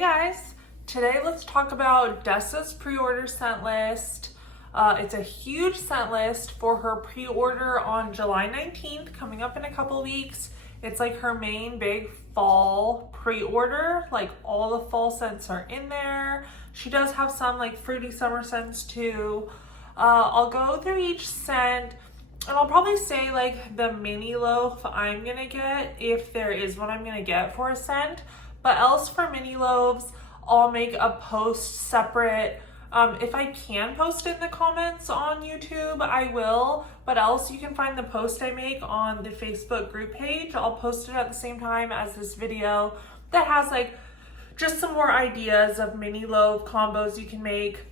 guys, today let's talk about Dessa'S pre-order scent list. It's a huge scent list for her pre-order on July 19th, coming up in a couple weeks. It's like her main big fall pre-order, like all the fall scents are in there. She does have some like fruity summer scents too. I'll go through each scent and I'll probably say like the mini loaf I'm gonna get, if there is one I'm gonna get for a scent. But else for mini loaves, I'll make a post separate. If I can post it in the comments on YouTube, I will. But else you can find the post I make on the Facebook group page. I'll post it at the same time as this video that has like just some more ideas of mini loaf combos you can make.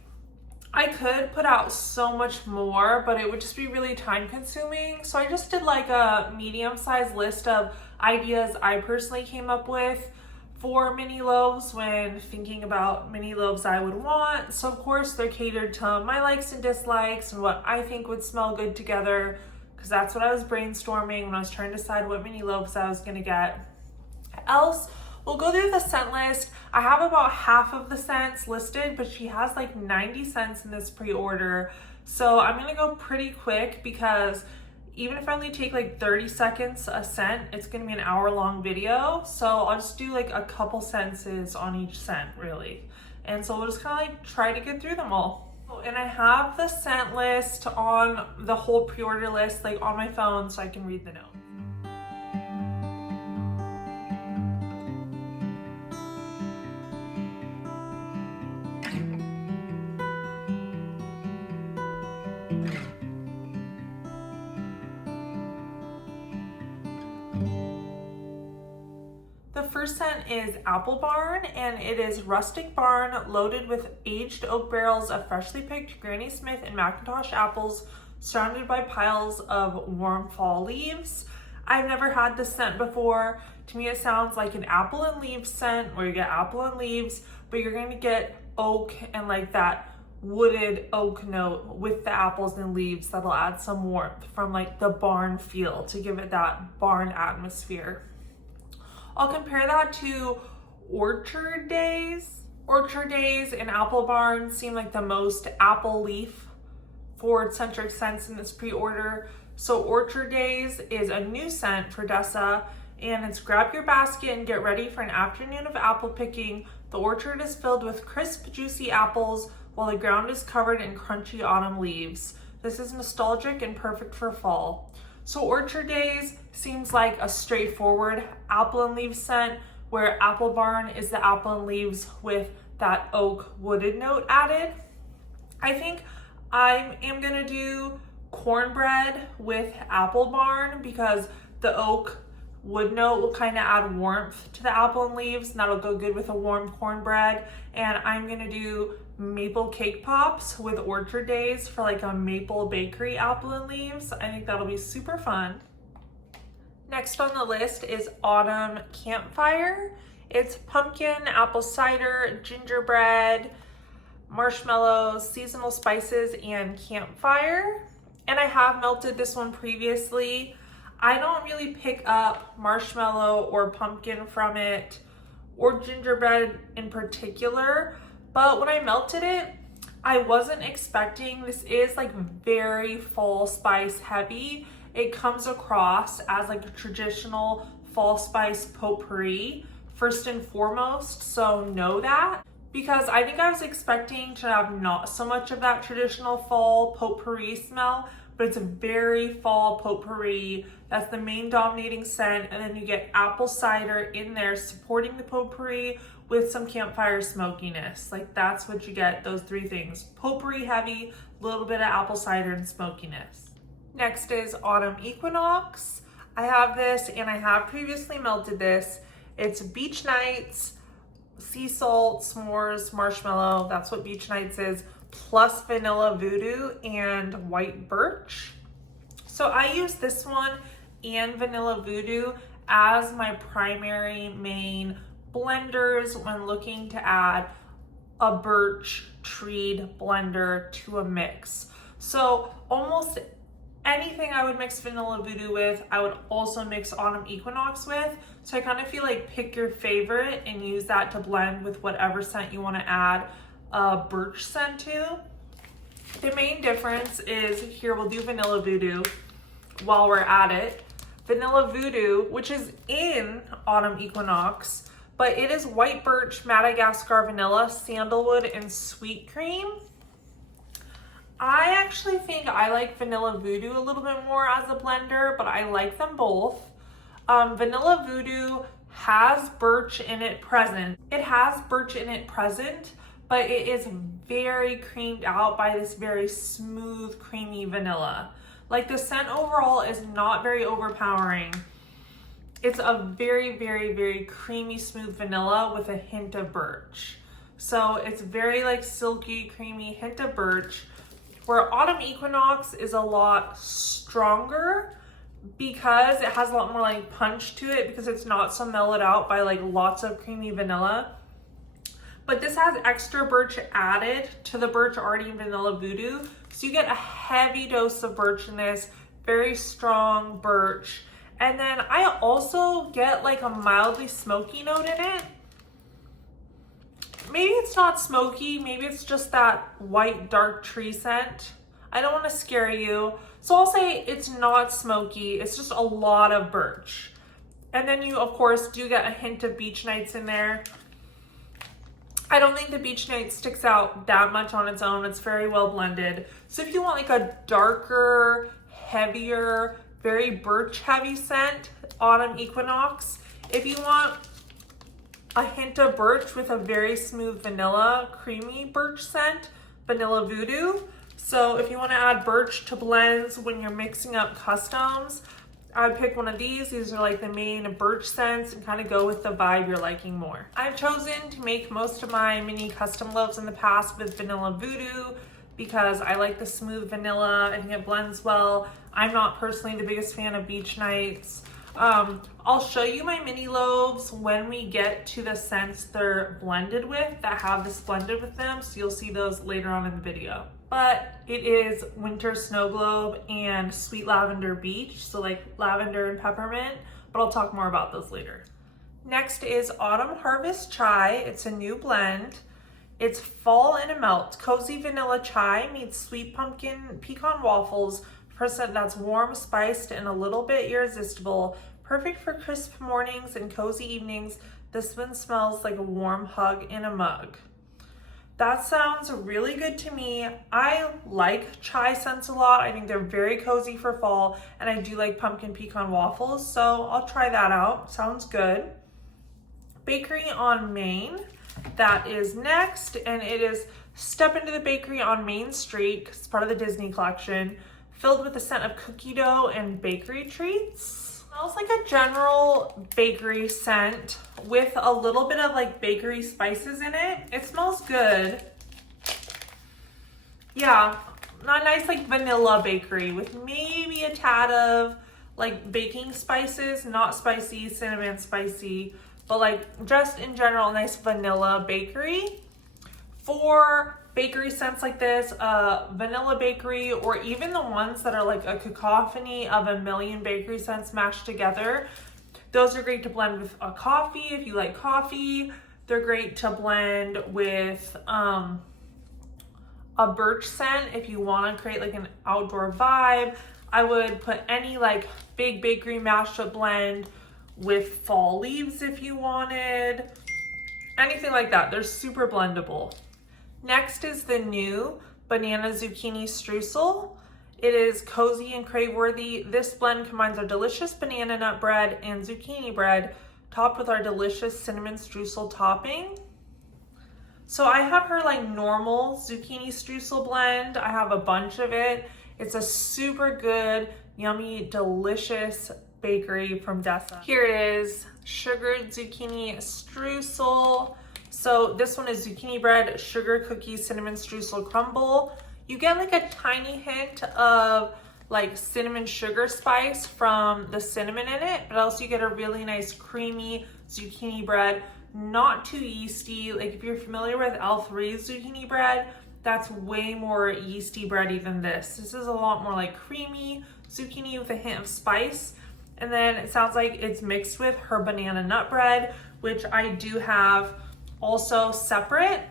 I could put out so much more, but it would just be really time consuming. So I just did like a medium-sized list of ideas I personally came up with for mini loaves when thinking about mini loaves I would want. So of course they're catered to my likes and dislikes and what I think would smell good together, because that's what I was brainstorming when I was trying to decide what mini loaves I was gonna get. Else, we'll go through the scent list. I have about half of the scents listed, but she has like 90 scents in this pre-order. So I'm gonna go pretty quick because even if I only take like 30 seconds a scent, it's gonna be an hour-long video. So I'll just do like a couple sentences on each scent really. And so we'll just kind of like try to get through them all. And I have the scent list on the whole pre-order list like on my phone so I can read the notes. The first scent is Apple Barn, and it is rustic barn loaded with aged oak barrels of freshly picked Granny Smith and Macintosh apples, surrounded by piles of warm fall leaves. I've never had this scent before. To me, it sounds like an apple and leaves scent where you get apple and leaves, but you're going to get oak and like that wooded oak note with the apples and leaves that'll add some warmth from like the barn feel to give it that barn atmosphere. I'll compare that to Orchard Days. Orchard Days and Apple Barn seem like the most apple leaf forward-centric scents in this pre-order. So Orchard Days is a new scent for Dessa, and it's grab your basket and get ready for an afternoon of apple picking. The orchard is filled with crisp, juicy apples while the ground is covered in crunchy autumn leaves. This is nostalgic and perfect for fall. So Orchard Days seems like a straightforward apple and leaves scent, where Apple Barn is the apple and leaves with that oak wooded note added. I think I am gonna do cornbread with Apple Barn because the oak wood note will kind of add warmth to the apple and leaves, and that'll go good with a warm cornbread. And I'm gonna do maple cake pops with Orchard Days for like a maple bakery apple and leaves. I think that'll be super fun. Next on the list is Autumn Campfire. It's pumpkin, apple cider, gingerbread, marshmallows, seasonal spices, and campfire. And I have melted this one previously. I don't really pick up marshmallow or pumpkin from it, or gingerbread in particular, but when I melted it, I wasn't expecting, this is like very fall spice heavy. It comes across as like a traditional fall spice potpourri first and foremost, so know that. Because I think I was expecting to have not so much of that traditional fall potpourri smell, but it's a very fall potpourri. That's the main dominating scent, and then you get apple cider in there supporting the potpourri with some campfire smokiness. Like that's what you get, those three things. Potpourri heavy, a little bit of apple cider and smokiness. Next is Autumn Equinox. I have this and I have previously melted this. It's Beach Nights, sea salt, s'mores, marshmallow. That's what Beach Nights is, plus vanilla voodoo and white birch. So I use this one and vanilla voodoo as my primary main blenders when looking to add a birch treed blender to a mix. So almost anything I would mix Vanilla Voodoo with, I would also mix Autumn Equinox with. So I kind of feel like pick your favorite and use that to blend with whatever scent you want to add a birch scent to. The main difference is, here we'll do Vanilla Voodoo while we're at it. Vanilla Voodoo, which is in Autumn Equinox, but it is white birch, Madagascar vanilla, sandalwood, and sweet cream. I actually think I like Vanilla Voodoo a little bit more as a blender, but I like them both. Vanilla Voodoo has birch in it present. It has birch in it present, but it is very creamed out by this very smooth, creamy vanilla. Like, the scent overall is not very overpowering. It's a very, very, very creamy, smooth vanilla with a hint of birch. So it's very like silky, creamy, hint of birch, where Autumn Equinox is a lot stronger because it has a lot more like punch to it, because it's not so mellowed out by like lots of creamy vanilla. But this has extra birch added to the birch already in Vanilla Voodoo. So you get a heavy dose of birch in this, very strong birch. And then I also get like a mildly smoky note in it. Maybe it's not smoky, maybe it's just that white dark tree scent. I don't want to scare you. So I'll say it's not smoky, it's just a lot of birch. And then you of course do get a hint of Beach Nights in there. I don't think the Beach Night sticks out that much on its own. It's very well blended. So if you want like a darker, heavier, very birch heavy scent, Autumn Equinox. If you want a hint of birch with a very smooth vanilla, creamy birch scent, Vanilla Voodoo. So if you want to add birch to blends when you're mixing up customs, I'd pick one of these. These are like the main birch scents and kind of go with the vibe you're liking more. I've chosen to make most of my mini custom loaves in the past with Vanilla Voodoo because I like the smooth vanilla. I think it blends well. I'm not personally the biggest fan of Beach Nights. I'll show you my mini loaves when we get to the scents they're blended with, that have this blended with them. So you'll see those later on in the video. But it is Winter Snow Globe and Sweet Lavender Beach, so like lavender and peppermint, but I'll talk more about those later. Next is Autumn Harvest Chai. It's a new blend. It's fall in a melt. Cozy vanilla chai meets sweet pumpkin pecan waffles for a scent that's warm, spiced, and a little bit irresistible. Perfect for crisp mornings and cozy evenings. This one smells like a warm hug in a mug. That sounds really good to me. I like chai scents a lot. I think they're very cozy for fall, and I do like pumpkin pecan waffles, so I'll try that out. Sounds good. Bakery on Main, that is next, and it is Step into the Bakery on Main Street. It's part of the Disney collection, filled with a scent of cookie dough and bakery treats. Smells like a general bakery scent with a little bit of like bakery spices in it. It smells good. Yeah, a nice like vanilla bakery with maybe a tad of like baking spices, not spicy, cinnamon spicy, but like just in general, nice vanilla bakery. For bakery scents like this, vanilla bakery, or even the ones that are like a cacophony of a million bakery scents mashed together, those are great to blend with a coffee if you like coffee. They're great to blend with a birch scent if you want to create like an outdoor vibe. I would put any like big bakery mashup blend with fall leaves if you wanted. Anything like that. They're super blendable. Next is the new Banana Zucchini Streusel. It is cozy and crave-worthy. This blend combines our delicious banana nut bread and zucchini bread, topped with our delicious cinnamon streusel topping. So I have her like normal zucchini streusel blend. I have a bunch of it. It's a super good, yummy, delicious bakery from Dessa'S. Here it is, sugared zucchini streusel. So this one is zucchini bread, sugar cookies, cinnamon streusel crumble. You get like a tiny hint of like cinnamon sugar spice from the cinnamon in it, but also you get a really nice creamy zucchini bread, not too yeasty. Like if you're familiar with L3's zucchini bread, that's way more yeasty bready than this. This is a lot more like creamy zucchini with a hint of spice. And then it sounds like it's mixed with her banana nut bread, which I do have also separate.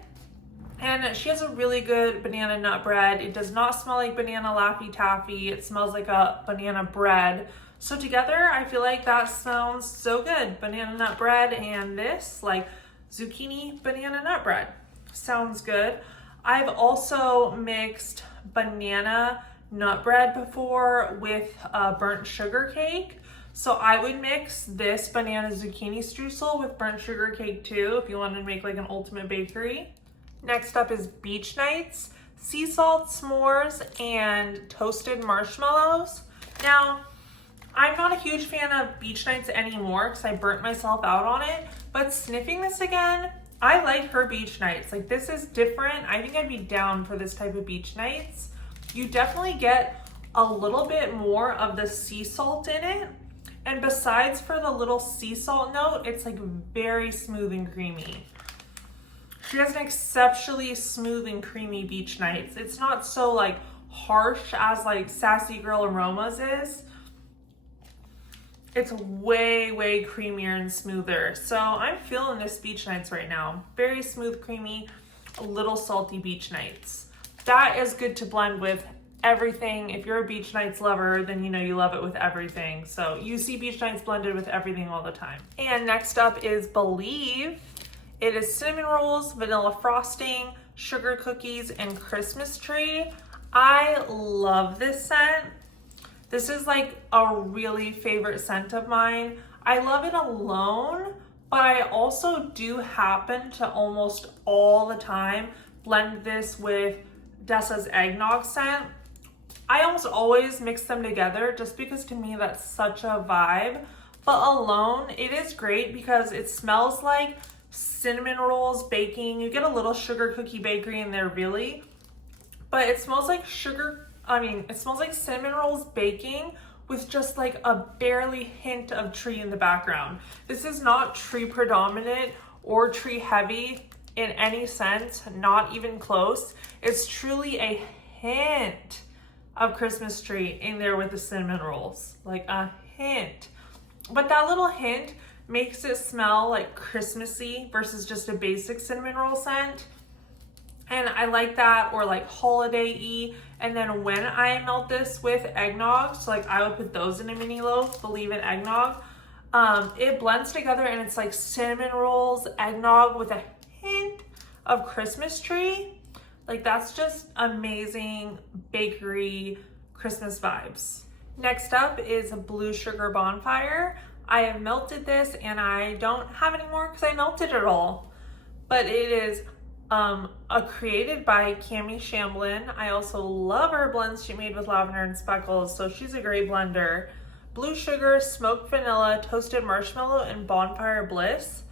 And she has a really good banana nut bread. It does not smell like banana Laffy Taffy. It smells like a banana bread. So together, I feel like that sounds so good. Banana nut bread and this, like zucchini banana nut bread. Sounds good. I've also mixed banana nut bread before with burnt sugar cake. So I would mix this banana zucchini streusel with burnt sugar cake too, if you wanted to make like an ultimate bakery. Next up is beach nights, sea salt s'mores, and toasted marshmallows. Now, I'm not a huge fan of beach nights anymore because I burnt myself out on it, but sniffing this again, I like her beach nights. Like, this is different. I think I'd be down for this type of beach nights. You definitely get a little bit more of the sea salt in it. And besides for the little sea salt note, it's like very smooth and creamy. She has an exceptionally smooth and creamy beach nights. It's not so like harsh as like Sassy Girl Aromas is. It's way, way creamier and smoother. So I'm feeling this beach nights right now. Very smooth, creamy, a little salty beach nights. That is good to blend with everything. If you're a beach nights lover, then you know you love it with everything. So you see beach nights blended with everything all the time. And next up is Believe. It is cinnamon rolls, vanilla frosting, sugar cookies, and Christmas tree. I love this scent. This is like a really favorite scent of mine. I love it alone, but I also do happen to almost all the time blend this with Dessa'S Eggnog scent. I almost always mix them together just because to me that's such a vibe. But alone, it is great because it smells like cinnamon rolls baking. You get a little sugar cookie bakery in there really, but it smells like it smells like cinnamon rolls baking with just like a barely hint of tree in the background. This is not tree predominant or tree heavy in any sense, not even close. It's truly a hint of Christmas tree in there with the cinnamon rolls, like a hint. But that little hint makes it smell like Christmassy versus just a basic cinnamon roll scent. And I like that, or like holiday-y. And then when I melt this with eggnog, so like I would put those in a mini loaf, Believe in Eggnog, it blends together and it's like cinnamon rolls, eggnog with a hint of Christmas tree. Like that's just amazing bakery Christmas vibes. Next up is a Blue Sugar Bonfire. I have melted this and I don't have any more because I melted it all. But it is created by Cami Shamblin. I also love her blends she made with lavender and speckles, so she's a great blender. Blue sugar, smoked vanilla, toasted marshmallow, and Bonfire Bliss.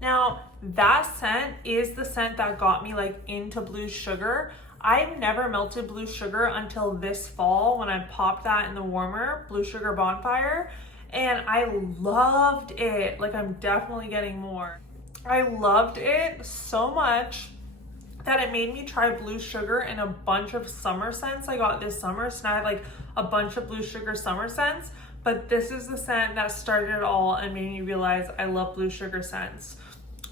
Now, that scent is the scent that got me like into blue sugar. I've never melted blue sugar until this fall when I popped that in the warmer, Blue Sugar Bonfire, and I loved it. Like, I'm definitely getting more. I loved it so much that it made me try blue sugar in a bunch of summer scents I got this summer. So now I have like a bunch of blue sugar summer scents, but this is the scent that started it all and made me realize I love blue sugar scents.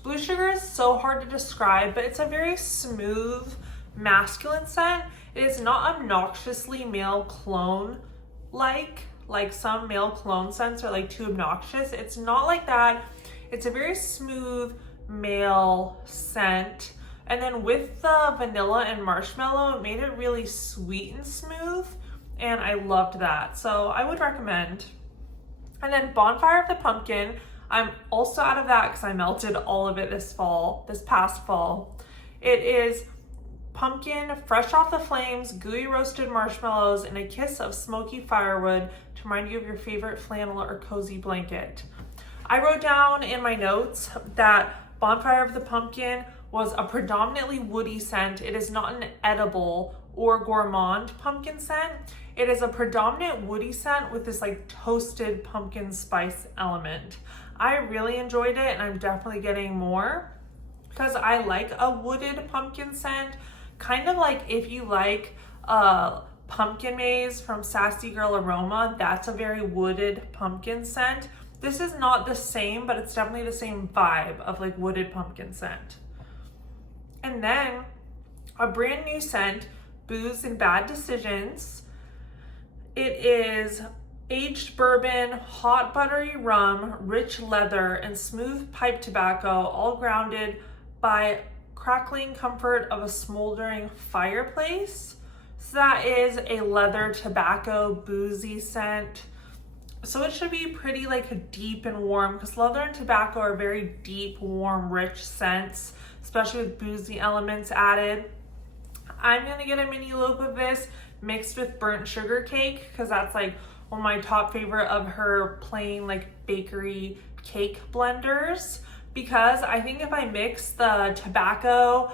Blue sugar is so hard to describe, but it's a very smooth, masculine scent. It is not obnoxiously male clone like some male clone scents are like too obnoxious. It's not like that. It's a very smooth male scent. And then with the vanilla and marshmallow, it made it really sweet and smooth. And I loved that. So I would recommend. And then Bonfire of the Pumpkin. I'm also out of that because I melted all of it this past fall. It is pumpkin, fresh off the flames, gooey roasted marshmallows, and a kiss of smoky firewood to remind you of your favorite flannel or cozy blanket. I wrote down in my notes that Bonfire of the Pumpkin was a predominantly woody scent. It is not an edible or gourmand pumpkin scent. It is a predominant woody scent with this like toasted pumpkin spice element. I really enjoyed it and I'm definitely getting more because I like a wooded pumpkin scent. Kind of like if you like Pumpkin Maze from Sassy Girl Aroma. That's a very wooded pumpkin scent. This is not the same, but it's definitely the same vibe of like wooded pumpkin scent. And then a brand new scent, Booze and Bad Decisions. It is aged bourbon, hot buttery rum, rich leather, and smooth pipe tobacco, all grounded by crackling comfort of a smoldering fireplace. So that is a leather tobacco boozy scent. So it should be pretty like deep and warm, because leather and tobacco are very deep, warm, rich scents, especially with boozy elements added. I'm gonna get a mini loaf of this mixed with burnt sugar cake, because that's like one of my top favorite of her plain like bakery cake blenders, because I think if I mix the tobacco,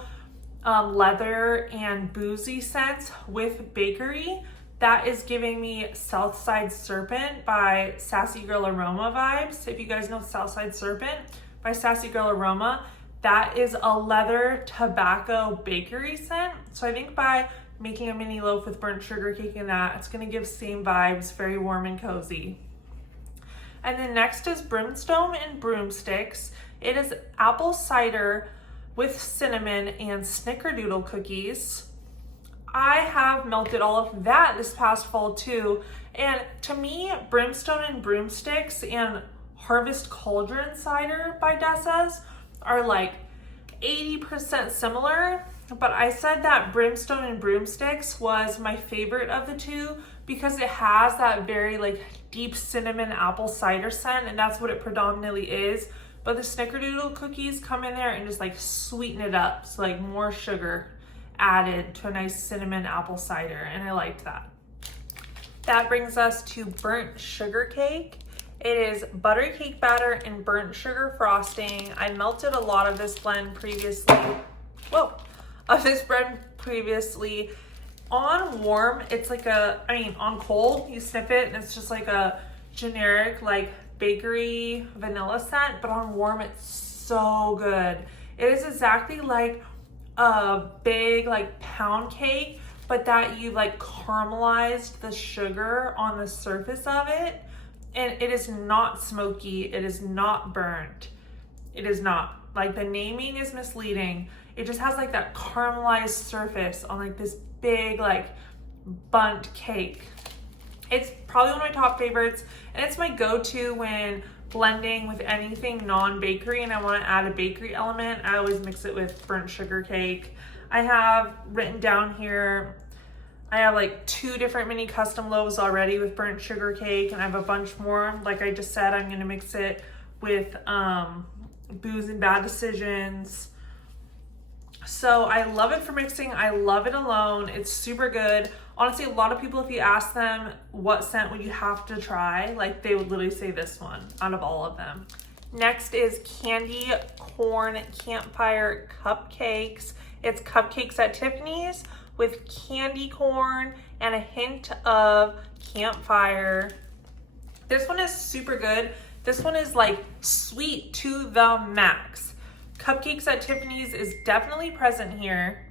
leather, and boozy scents with bakery, that is giving me Southside Serpent by Sassy Girl Aroma vibes. If you guys know Southside Serpent by Sassy Girl Aroma, that is a leather tobacco bakery scent. So I think by making a mini loaf with burnt sugar cake in that, it's gonna give same vibes, very warm and cozy. And then next is Brimstone and Broomsticks. It is apple cider with cinnamon and snickerdoodle cookies. I have melted all of that this past fall too. And to me, Brimstone and Broomsticks and Harvest Cauldron cider by Dessa'S are like 80% similar. But I said that Brimstone and Broomsticks was my favorite of the two because it has that very like deep cinnamon apple cider scent, and that's what it predominantly is. But the snickerdoodle cookies come in there and just like sweeten it up. So like more sugar added to a nice cinnamon apple cider, and I liked that. That brings us to burnt sugar cake. It is buttery cake batter and burnt sugar frosting. I melted a lot of this blend previously. On warm, it's like on cold, you sniff it and it's just like a generic like bakery vanilla scent, but on warm, it's so good. It is exactly like a big like pound cake, but that you like caramelized the sugar on the surface of it. And it is not smoky, it is not burnt. It is not. Like the naming is misleading. It just has like that caramelized surface on like this big like bundt cake. It's probably one of my top favorites, and it's my go-to when blending with anything non-bakery and I want to add a bakery element. I always mix it with burnt sugar cake. I have written down here, I have like 2 different mini custom loaves already with burnt sugar cake, and I have a bunch more. Like I just said, I'm gonna mix it with Booze and Bad Decisions. So I love it for mixing. I love it alone. It's super good. Honestly, a lot of people, if you ask them what scent would you have to try, like they would literally say this one out of all of them. Next is Candy Corn Campfire Cupcakes. It's cupcakes at Tiffanys with candy corn and a hint of campfire. This one is super good. This one is like sweet to the max. Cupcakes at Tiffanys is definitely present here.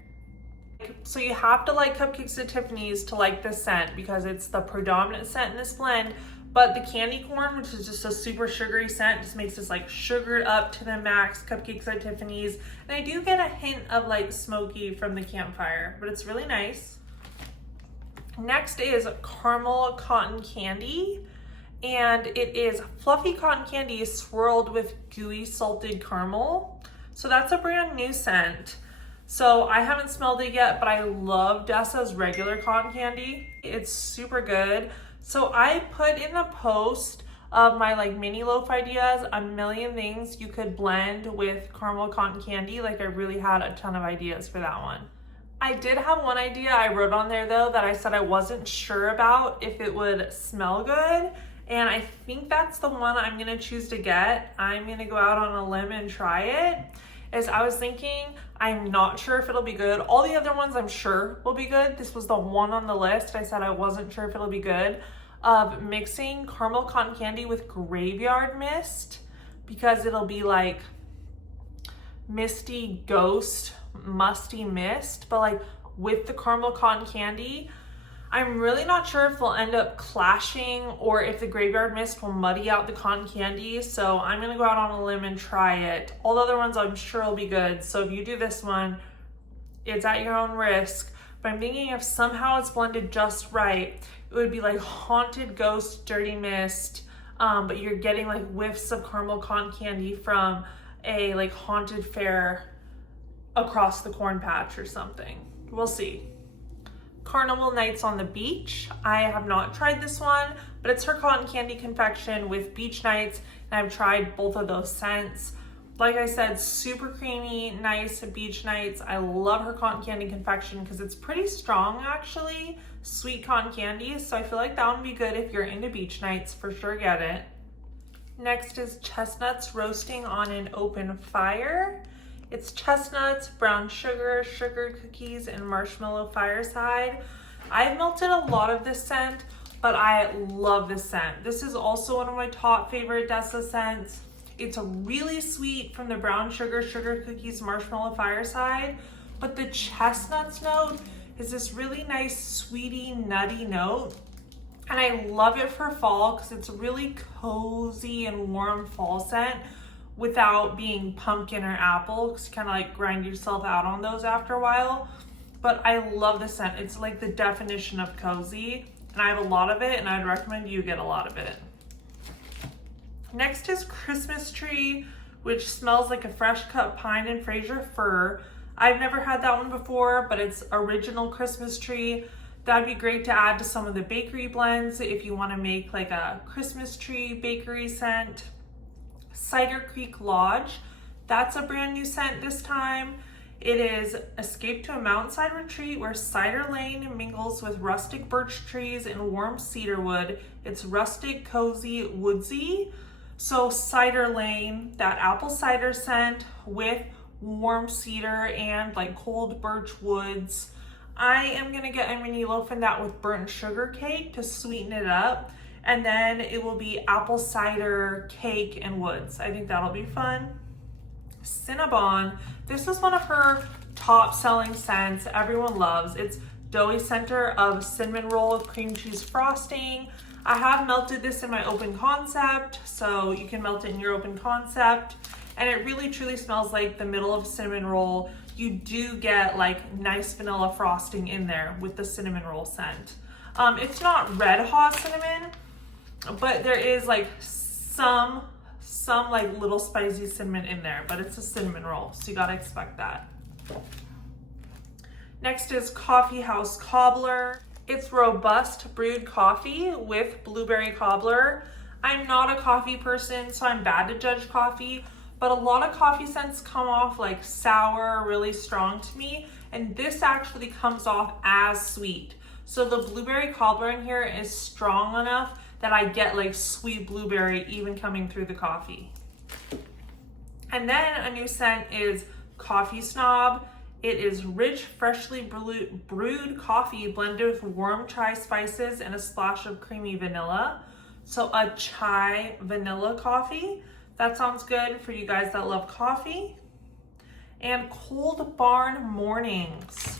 So you have to like Cupcakes at Tiffanys to like this scent because it's the predominant scent in this blend. But the candy corn, which is just a super sugary scent, just makes this like sugared up to the max Cupcakes at Tiffanys. And I do get a hint of like smoky from the campfire, but it's really nice. Next is Caramel Cotton Candy. And it is fluffy cotton candy swirled with gooey salted caramel. So that's a brand new scent. So I haven't smelled it yet, but I love Dessa'S regular cotton candy. It's super good. So I put in the post of my like mini loaf ideas a million things you could blend with caramel cotton candy. Like I really had a ton of ideas for that one. I did have one idea I wrote on there though that I said I wasn't sure about if it would smell good. And I think that's the one I'm gonna choose to get. I'm gonna go out on a limb and try it. As I was thinking, I'm not sure if it'll be good. All the other ones I'm sure will be good. This was the one on the list I said I wasn't sure if it'll be good. Of mixing caramel cotton candy with graveyard mist, because it'll be like misty ghost, musty mist, but like with the caramel cotton candy. I'm really not sure if they'll end up clashing or if the graveyard mist will muddy out the cotton candy, so I'm gonna go out on a limb and try it. All the other ones I'm sure will be good, so if you do this one, it's at your own risk. But I'm thinking if somehow it's blended just right, it would be like Haunted Ghost Dirty Mist, but you're getting like whiffs of caramel cotton candy from a like haunted fair across the corn patch or something. We'll see. Carnival Nights on the Beach. I have not tried this one, but it's her cotton candy confection with beach nights, and I've tried both of those scents. Like I said, super creamy, nice beach nights. I love her cotton candy confection because it's pretty strong actually, sweet cotton candy. So I feel like that would be good if you're into beach nights, for sure get it. Next is chestnuts roasting on an open fire. It's chestnuts, brown sugar, sugar cookies, and marshmallow fireside. I've melted a lot of this scent, but I love this scent. This is also one of my top favorite Dessa'S scents. It's a really sweet from the brown sugar, sugar cookies, marshmallow fireside, but the chestnuts note is this really nice, sweetie, nutty note. And I love it for fall because it's a really cozy and warm fall scent without being pumpkin or apple, because you kind of like grind yourself out on those after a while. But I love the scent. It's like the definition of cozy, and I have a lot of it, and I'd recommend you get a lot of it. Next is Christmas Tree, which smells like a fresh cut pine and Fraser fir. I've never had that one before, but it's original Christmas Tree. That'd be great to add to some of the bakery blends if you want to make like a Christmas tree bakery scent. Cider Creek Lodge, that's a brand new scent this time. It is Escape to a Mountainside Retreat where cider lane mingles with rustic birch trees and warm cedar wood. It's rustic, cozy, woodsy. So cider lane, that apple cider scent with warm cedar and like cold birch woods. I am gonna get a mini loaf in that with burnt sugar cake to sweeten it up. And then it will be apple cider cake and woods. I think that'll be fun. Cinnabon, this is one of her top selling scents everyone loves. It's doughy center of cinnamon roll with cream cheese frosting. I have melted this in my open concept, so you can melt it in your open concept. And it really truly smells like the middle of cinnamon roll. You do get like nice vanilla frosting in there with the cinnamon roll scent. It's not red hot cinnamon, but there is like some like little spicy cinnamon in there, but it's a cinnamon roll, so you gotta expect that. Next is Coffee House Cobbler. It's robust brewed coffee with blueberry cobbler. I'm not a coffee person, so I'm bad to judge coffee, but a lot of coffee scents come off like sour, really strong to me, and this actually comes off as sweet. So the blueberry cobbler in here is strong enough that I get like sweet blueberry even coming through the coffee. And then a new scent is Coffee Snob. It is rich, freshly brewed coffee blended with warm chai spices and a splash of creamy vanilla. So a chai vanilla coffee. That sounds good for you guys that love coffee. And Cold Barn Mornings.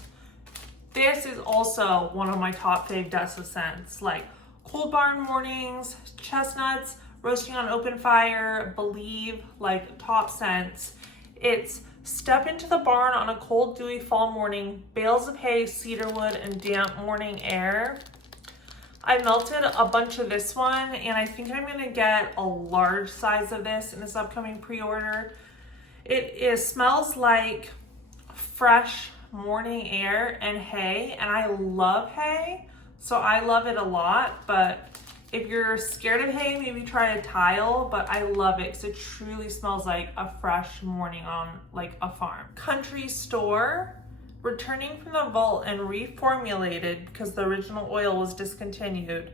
This is also one of my top fave Dessa'S scents. Like Cold Barn Mornings, chestnuts, roasting on open fire, believe, like top scents. It's step into the barn on a cold, dewy fall morning, bales of hay, cedar wood, and damp morning air. I melted a bunch of this one, and I think I'm gonna get a large size of this in this upcoming pre-order. It smells like fresh morning air and hay, and I love hay. So I love it a lot, but if you're scared of hay, maybe try a tile, but I love it because it truly smells like a fresh morning on like a farm. Country Store, returning from the vault and reformulated because the original oil was discontinued.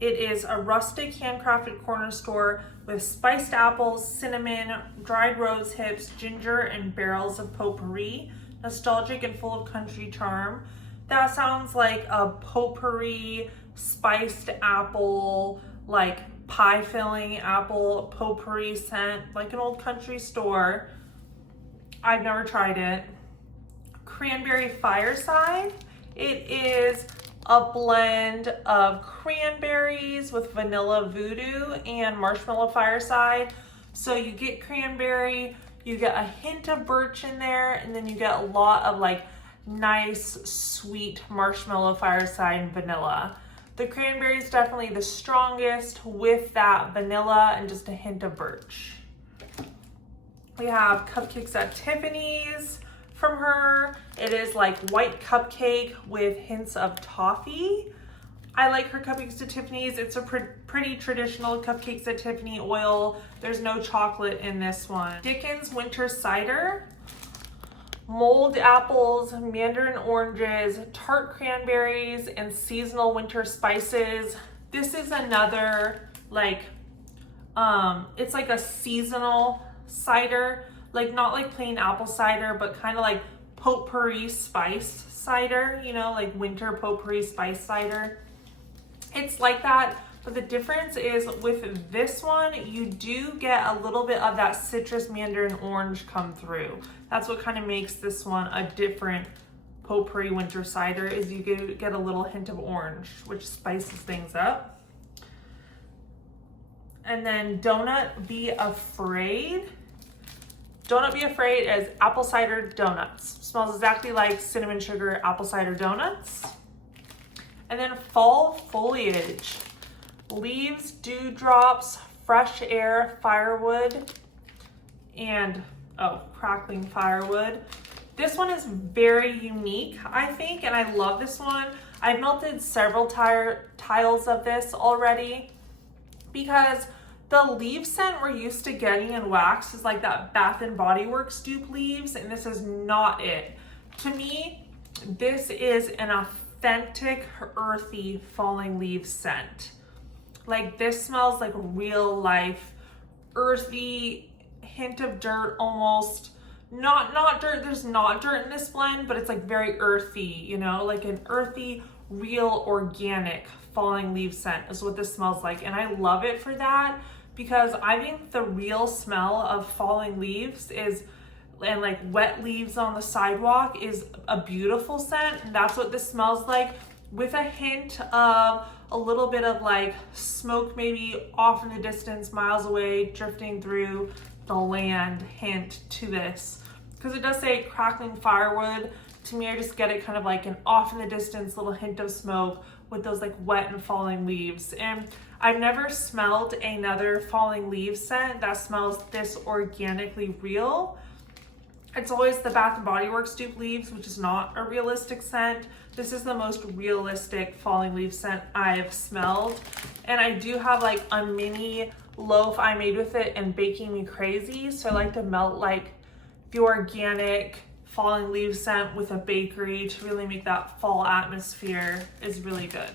It is a rustic handcrafted corner store with spiced apples, cinnamon, dried rose hips, ginger, and barrels of potpourri, nostalgic and full of country charm. That sounds like a potpourri, spiced apple, like pie filling apple potpourri scent, like an old country store. I've never tried it. Cranberry Fireside. It is a blend of cranberries with vanilla voodoo and marshmallow fireside. So you get cranberry, you get a hint of birch in there, and then you get a lot of like nice sweet marshmallow fireside and vanilla. The cranberry is definitely the strongest with that vanilla and just a hint of birch. We have Cupcakes at Tiffanys from her. It is like white cupcake with hints of toffee. I like her Cupcakes at Tiffanys. It's a pretty traditional Cupcakes at Tiffany oil. There's no chocolate in this one. Dickens Winter Cider. Mulled apples, mandarin oranges, tart cranberries, and seasonal winter spices. This is another like, it's like a seasonal cider, like not like plain apple cider, but kind of like potpourri spiced cider, you know, like winter potpourri spice cider. It's like that, but the difference is with this one, you do get a little bit of that citrus mandarin orange come through. That's what kind of makes this one a different potpourri winter cider, is you get a little hint of orange, which spices things up. And then Donut Be Afraid. Donut Be Afraid is apple cider donuts. Smells exactly like cinnamon sugar apple cider donuts. And then Fall Foliage. Leaves, dewdrops, fresh air, firewood, and crackling firewood. This one is very unique, I think, and I love this one. I've melted several tiles of this already because the leaf scent we're used to getting in wax is like that Bath and Body Works dupe leaves, and this is not it. To me, this is an authentic, earthy falling leaf scent. Like this smells like real life, earthy, hint of dirt almost. Not dirt, there's not dirt in this blend, but it's like very earthy, you know, like an earthy, real, organic falling leaf scent is what this smells like. And I love it for that because I think the real smell of falling leaves and like wet leaves on the sidewalk is a beautiful scent. And that's what this smells like, with a hint of a little bit of like smoke maybe off in the distance, miles away, drifting through the land hint to this. Because it does say crackling firewood. To me, I just get it kind of like an off in the distance little hint of smoke with those like wet and falling leaves. And I've never smelled another falling leaves scent that smells this organically real. It's always the Bath & Body Works dupe leaves, which is not a realistic scent. This is the most realistic falling leaf scent I've smelled. And I do have like a mini loaf I made with it and baking me crazy. So I like to melt like the organic falling leaf scent with a bakery to really make that fall atmosphere is really good.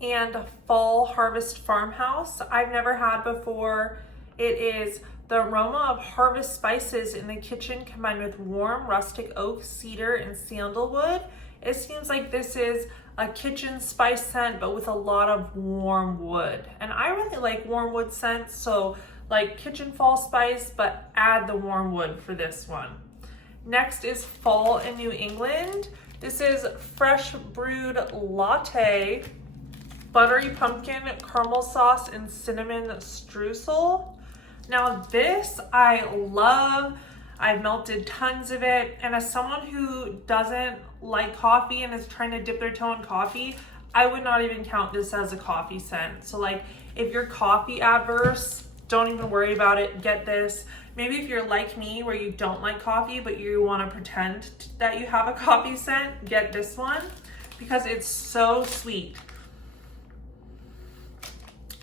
And Fall Harvest Farmhouse, I've never had before. It is the aroma of harvest spices in the kitchen combined with warm rustic oak, cedar, and sandalwood. It seems like this is a kitchen spice scent, but with a lot of warm wood. And I really like warm wood scents, so like kitchen fall spice, but add the warm wood for this one. Next is Fall in New England. This is fresh brewed latte, buttery pumpkin, caramel sauce, and cinnamon streusel. Now this I love. I've melted tons of it, and as someone who doesn't like coffee and is trying to dip their toe in coffee, I would not even count this as a coffee scent. So like if you're coffee adverse, don't even worry about it, get this. Maybe if you're like me where you don't like coffee but you want to pretend that you have a coffee scent, get this one because it's so sweet.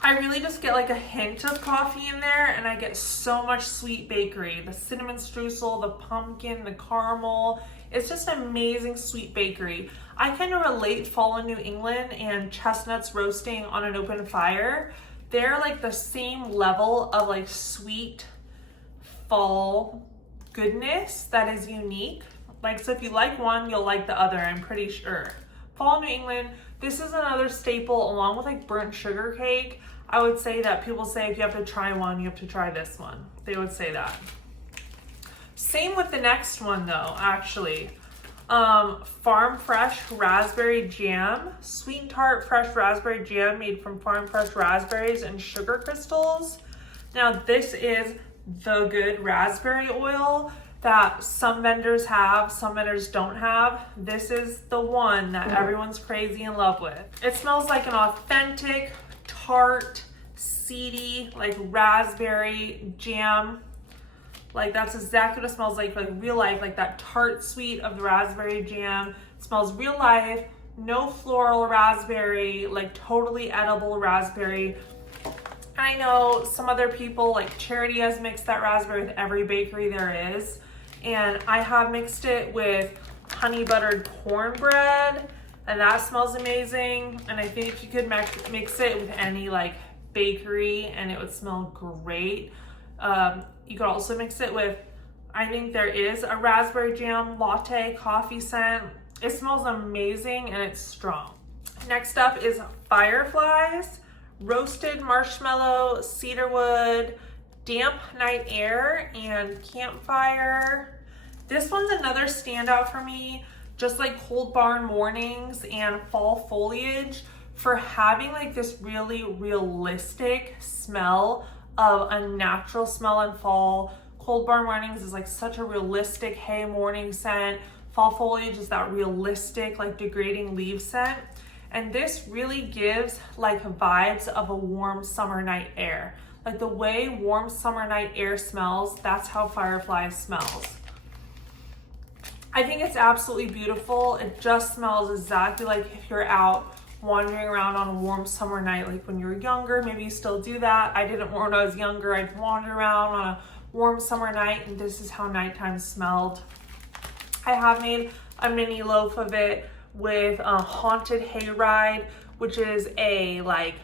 I really just get like a hint of coffee in there, and I get so much sweet bakery. The cinnamon streusel, the pumpkin, the caramel. It's just amazing sweet bakery. I kind of relate Fall in New England and chestnuts roasting on an open fire. They're like the same level of like sweet fall goodness that is unique. Like, so if you like one, you'll like the other, I'm pretty sure. Fall in New England, this is another staple along with like burnt sugar cake. I would say that people say if you have to try one, you have to try this one. They would say that. Same with the next one though, actually. Farm Fresh Raspberry Jam. Sweet and tart fresh raspberry jam made from farm fresh raspberries and sugar crystals. Now this is the good raspberry oil that some vendors have, some vendors don't have. This is the one that everyone's crazy in love with. It smells like an authentic, tart, seedy, like raspberry jam. Like that's exactly what it smells like real life, like that tart sweet of the raspberry jam. It smells real life, no floral raspberry, like totally edible raspberry. I know some other people, like Charity has mixed that raspberry with every bakery there is. And I have mixed it with honey buttered cornbread, and that smells amazing. And I think you could mix it with any like bakery and it would smell great. You could also mix it with, I think there is a raspberry jam latte coffee scent. It smells amazing and it's strong. Next up is Fireflies, roasted marshmallow, cedarwood, damp night air, and campfire. This one's another standout for me, just like Cold Barn Mornings and Fall Foliage, for having like this really realistic smell of a natural smell in fall. Cold Barn Mornings is like such a realistic hay morning scent. Fall Foliage is that realistic like degrading leaf scent. And this really gives like vibes of a warm summer night air. Like the way warm summer night air smells, that's how Fireflies smells. I think it's absolutely beautiful. It just smells exactly like if you're out wandering around on a warm summer night, like when you're younger, maybe you still do that. I didn't when I was younger. I'd wander around on a warm summer night and this is how nighttime smelled. I have made a mini loaf of it with a Haunted Hayride, which is a like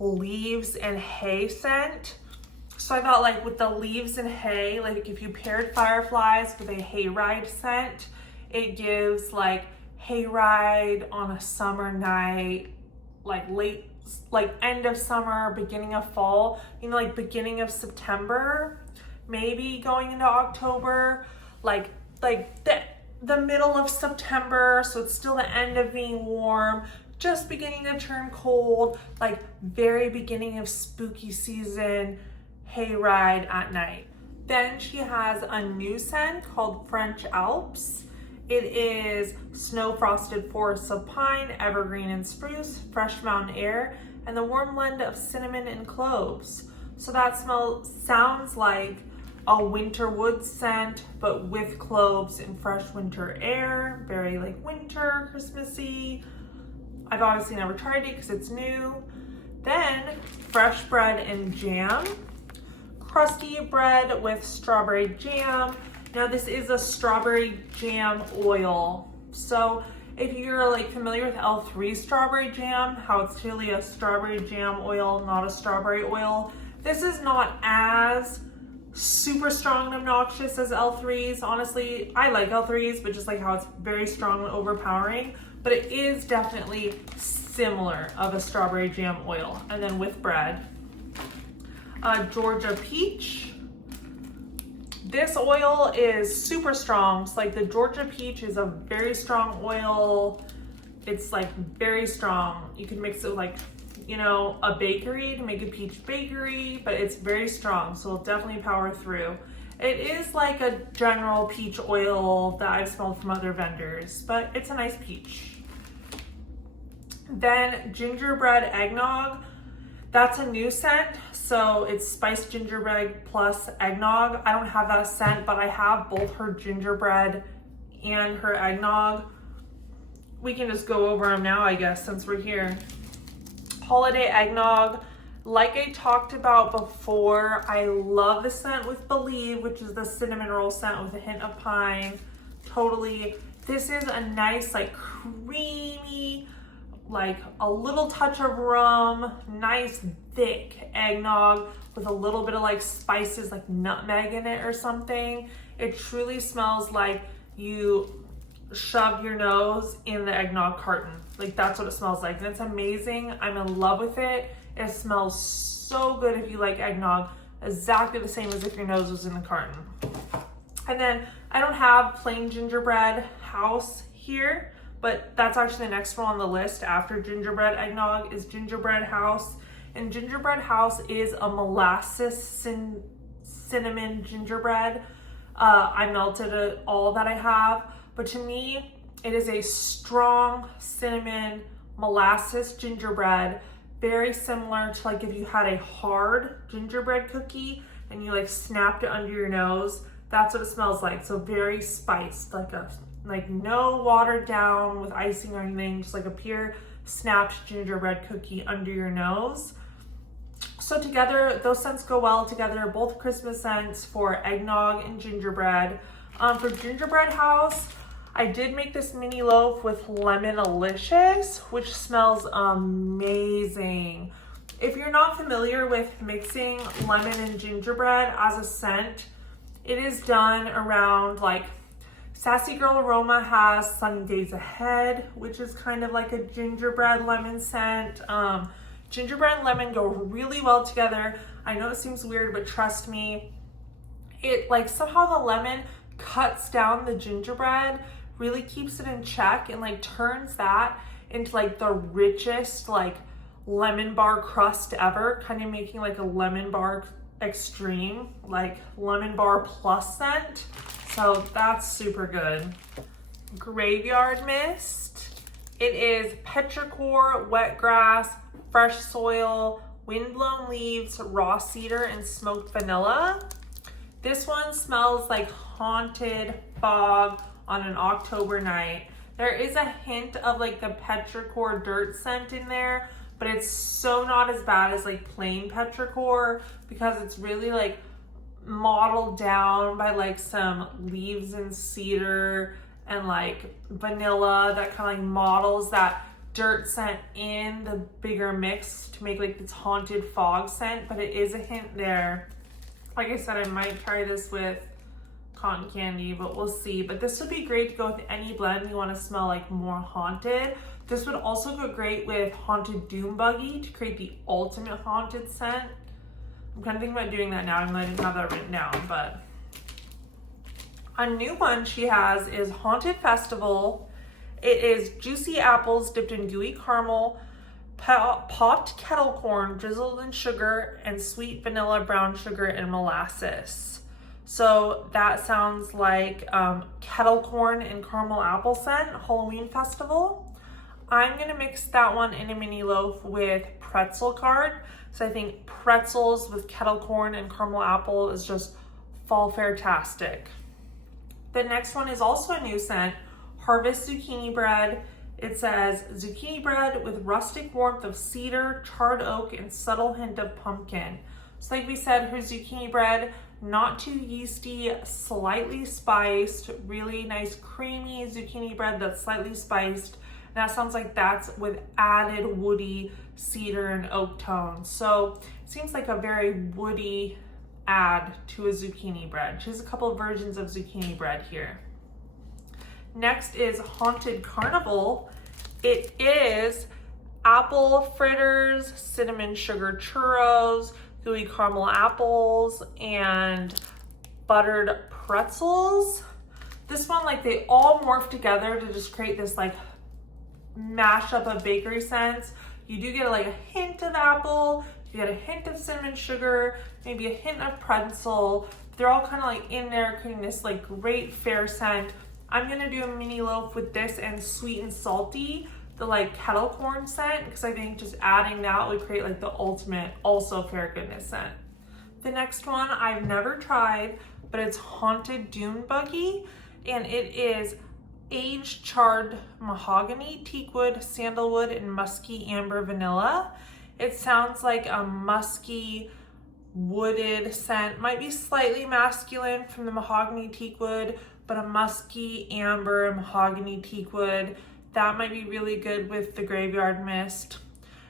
leaves and hay scent. So I thought like with the leaves and hay, like if you paired Fireflies with a hayride scent, it gives like hayride on a summer night, like late, like end of summer, beginning of fall, you know, like beginning of September, maybe going into October, like the middle of September, so it's still the end of being warm, just beginning to turn cold, like very beginning of spooky season, hayride at night. Then she has a new scent called French Alps. It is snow frosted forests of pine, evergreen and spruce, fresh mountain air, and the warm blend of cinnamon and cloves. So that smell sounds like a winter wood scent, but with cloves and fresh winter air, very like winter, Christmassy. I've obviously never tried it because it's new. Then fresh bread and jam, crusty bread with strawberry jam. Now this is a strawberry jam oil. So if you're like familiar with L3 strawberry jam, how it's really a strawberry jam oil, not a strawberry oil, this is not as super strong and obnoxious as L3s. Honestly, I like L3s, but just like how it's very strong and overpowering, but it is definitely similar of a strawberry jam oil. And then with bread, Georgia Peach. This oil is super strong. It's like the Georgia Peach is a very strong oil. It's like very strong. You can mix it with like, you know, a bakery to make a peach bakery, but it's very strong, so it'll definitely power through. It is like a general peach oil that I've smelled from other vendors, but it's a nice peach. Then gingerbread eggnog. That's a new scent, so it's spiced gingerbread plus eggnog. I don't have that scent, but I have both her gingerbread and her eggnog. We can just go over them now, I guess, since we're here. Holiday eggnog, like I talked about before, I love the scent with Believe, which is the cinnamon roll scent with a hint of pine. Totally. This is a nice, like creamy, like a little touch of rum, nice thick eggnog with a little bit of like spices like nutmeg in it or something. It truly smells like you shoved your nose in the eggnog carton. Like that's what it smells like, and it's amazing. I'm in love with it. It smells so good if you like eggnog, exactly the same as if your nose was in the carton. And then I don't have plain gingerbread house here, but that's actually the next one on the list after gingerbread eggnog is gingerbread house. And gingerbread house is a molasses cinnamon gingerbread. I melted all that I have, but to me, it is a strong cinnamon molasses gingerbread, very similar to like if you had a hard gingerbread cookie and you like snapped it under your nose. That's what it smells like. So very spiced, like no watered down with icing or anything, just like a pure snapped gingerbread cookie under your nose. So together, those scents go well together, both Christmas scents for eggnog and gingerbread. For gingerbread house, I did make this mini loaf with Lemonicious, which smells amazing. If you're not familiar with mixing lemon and gingerbread as a scent, it is done around like Sassy Girl Aroma has Sunny Days Ahead, which is kind of like a gingerbread lemon scent. Gingerbread and lemon go really well together. I know it seems weird, but trust me, it like somehow the lemon cuts down the gingerbread, really keeps it in check, and like turns that into like the richest like lemon bar crust ever, kind of making like a lemon bar extreme, like lemon bar plus scent. So that's super good. Graveyard mist. It is petrichor, wet grass, fresh soil, windblown leaves, raw cedar, and smoked vanilla. This one smells like haunted fog on an October night. There is a hint of like the petrichor dirt scent in there, but it's so not as bad as like plain petrichor because it's really like mottled down by like some leaves and cedar and like vanilla that kind of like models that dirt scent in the bigger mix to make like this haunted fog scent, but it is a hint there. Like I said, I might try this with cotton candy, but we'll see. But this would be great to go with any blend you want to smell like more haunted. This would also go great with Haunted Doom Buggy to create the ultimate haunted scent. I'm kind of thinking about doing that now, even though I didn't have that written down, but a new one she has is Haunted Festival. It is juicy apples dipped in gooey caramel, popped kettle corn drizzled in sugar, and sweet vanilla, brown sugar, and molasses. So that sounds like kettle corn and caramel apple scent, Halloween Festival. I'm gonna mix that one in a mini loaf with pretzel cart. So I think pretzels with kettle corn and caramel apple is just fall fair-tastic. The next one is also a new scent, Harvest Zucchini Bread. It says zucchini bread with rustic warmth of cedar, charred oak, and subtle hint of pumpkin. So like we said, her zucchini bread, not too yeasty, slightly spiced, really nice creamy zucchini bread that's slightly spiced. And that sounds like that's with added woody cedar and oak tones. So it seems like a very woody add to a zucchini bread. She has a couple of versions of zucchini bread here. Next is Haunted Carnival. It is apple fritters, cinnamon sugar churros, gooey caramel apples, and buttered pretzels. This one, like they all morph together to just create this like mashup of bakery scents. You do get like a hint of apple, you get a hint of cinnamon sugar, maybe a hint of pretzel. They're all kind of like in there creating this like great fair scent. I'm gonna do a mini loaf with this and sweet and salty, the like kettle corn scent, because I think just adding that would create like the ultimate also fair goodness scent. The next one I've never tried, but it's Haunted Dune Buggy, and it is aged charred mahogany, teakwood, sandalwood, and musky amber vanilla. It sounds like a musky wooded scent, might be slightly masculine from the mahogany teakwood, but a musky amber mahogany teakwood, that might be really good with the Graveyard Mist.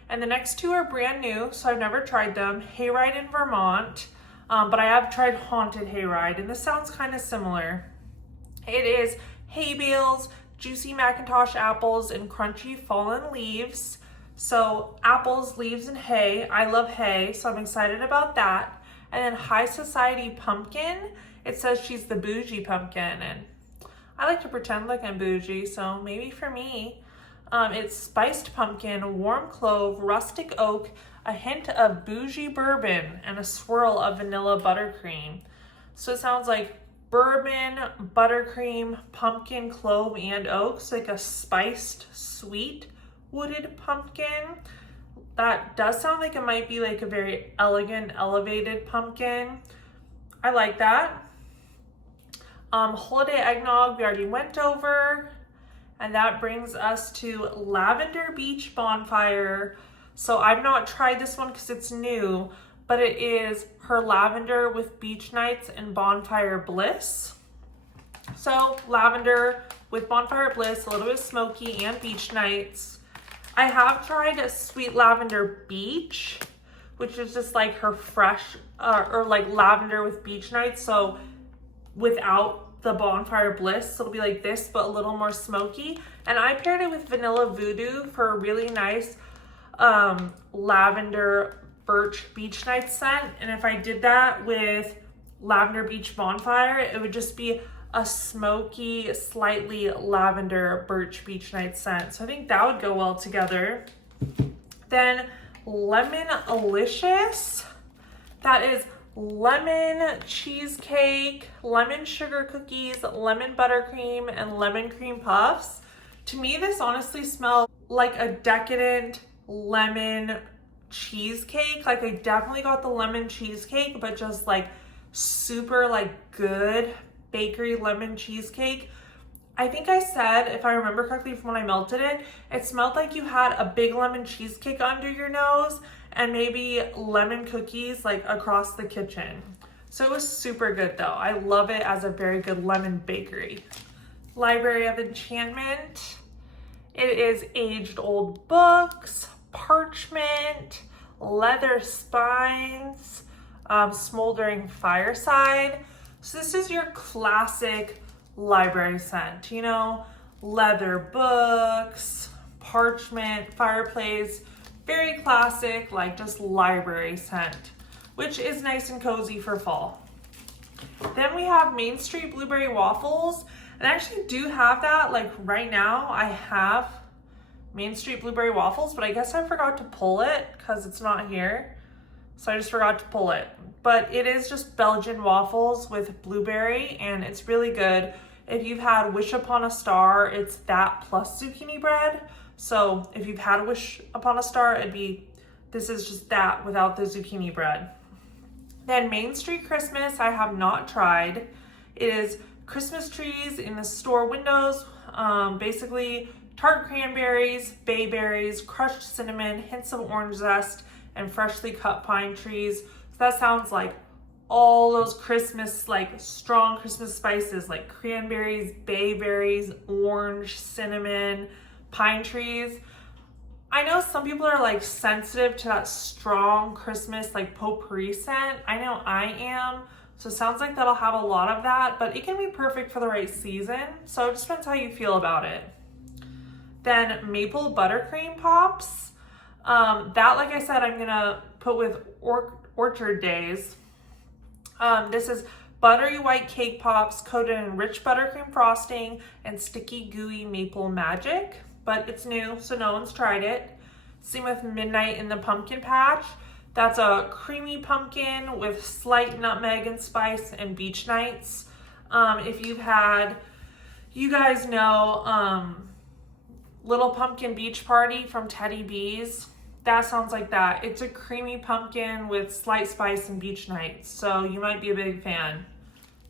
And the next two are brand new, so I've never tried them. Hayride in Vermont, but I have tried Haunted Hayride, and this sounds kind of similar. It is hay bales, juicy Macintosh apples, and crunchy fallen leaves. So apples, leaves, and hay. I love hay, so I'm excited about that. And then High Society Pumpkin. it says she's the bougie pumpkin, and I like to pretend like I'm bougie, so maybe for me. It's spiced pumpkin, warm clove, rustic oak, a hint of bougie bourbon, and a swirl of vanilla buttercream. So it sounds like bourbon, buttercream, pumpkin, clove, and oak. So like a spiced, sweet, wooded pumpkin. That does sound like it might be like a very elegant, elevated pumpkin. I like that. Holiday eggnog, we already went over. And that brings us to Lavender Beach Bonfire. So I've not tried this one because it's new, but it is her lavender with beach nights and bonfire bliss. So lavender with bonfire bliss, a little bit smoky, and beach nights. I have tried a sweet lavender beach, which is just like her fresh, or like lavender with beach nights. So without the bonfire bliss, so it'll be like this, but a little more smoky. And I paired it with vanilla voodoo for a really nice lavender birch beach night scent. And if I did that with lavender beach bonfire, it would just be a smoky, slightly lavender birch beach night scent. So I think that would go well together. Then Lemonicious, that is lemon cheesecake, lemon sugar cookies, lemon buttercream, and lemon cream puffs. To me, this honestly smells like a decadent lemon cheesecake. Like I definitely got the lemon cheesecake, but just like super like good bakery lemon cheesecake. I think I said, if I remember correctly from when I melted it, it smelled like you had a big lemon cheesecake under your nose and maybe lemon cookies like across the kitchen. So it was super good though. I love it as a very good lemon bakery. Library of Enchantment. It is aged old books, parchment, leather spines, smoldering fireside. So this is your classic library scent, you know, leather books, parchment, fireplace, very classic, like just library scent, which is nice and cozy for fall. Then we have Main Street Blueberry Waffles, and I actually do have that, like right now I have Main Street Blueberry Waffles, but I guess I forgot to pull it because it's not here. So I just forgot to pull it. But it is just Belgian waffles with blueberry, and it's really good. If you've had Wish Upon a Star, it's that plus zucchini bread. So if you've had a Wish Upon a Star, this is just that without the zucchini bread. Then Main Street Christmas, I have not tried. It is Christmas trees in the store windows, basically tart cranberries, bayberries, crushed cinnamon, hints of orange zest, and freshly cut pine trees. So that sounds like all those Christmas, like strong Christmas spices like cranberries, bayberries, orange, cinnamon, pine trees. I know some people are like sensitive to that strong Christmas like potpourri scent. I know I am. So it sounds like that'll have a lot of that, but it can be perfect for the right season. So it just depends how you feel about it. Then maple buttercream pops. That, like I said, I'm gonna put with Orchard Days. This is buttery white cake pops coated in rich buttercream frosting and sticky gooey maple magic, but it's new, so no one's tried it. Same with Midnight in the Pumpkin Patch. That's a creamy pumpkin with slight nutmeg and spice and beach nights. If you've had, you guys know, Little Pumpkin Beach Party from Teddy B's. That sounds like that. It's a creamy pumpkin with slight spice and beach nights, so you might be a big fan.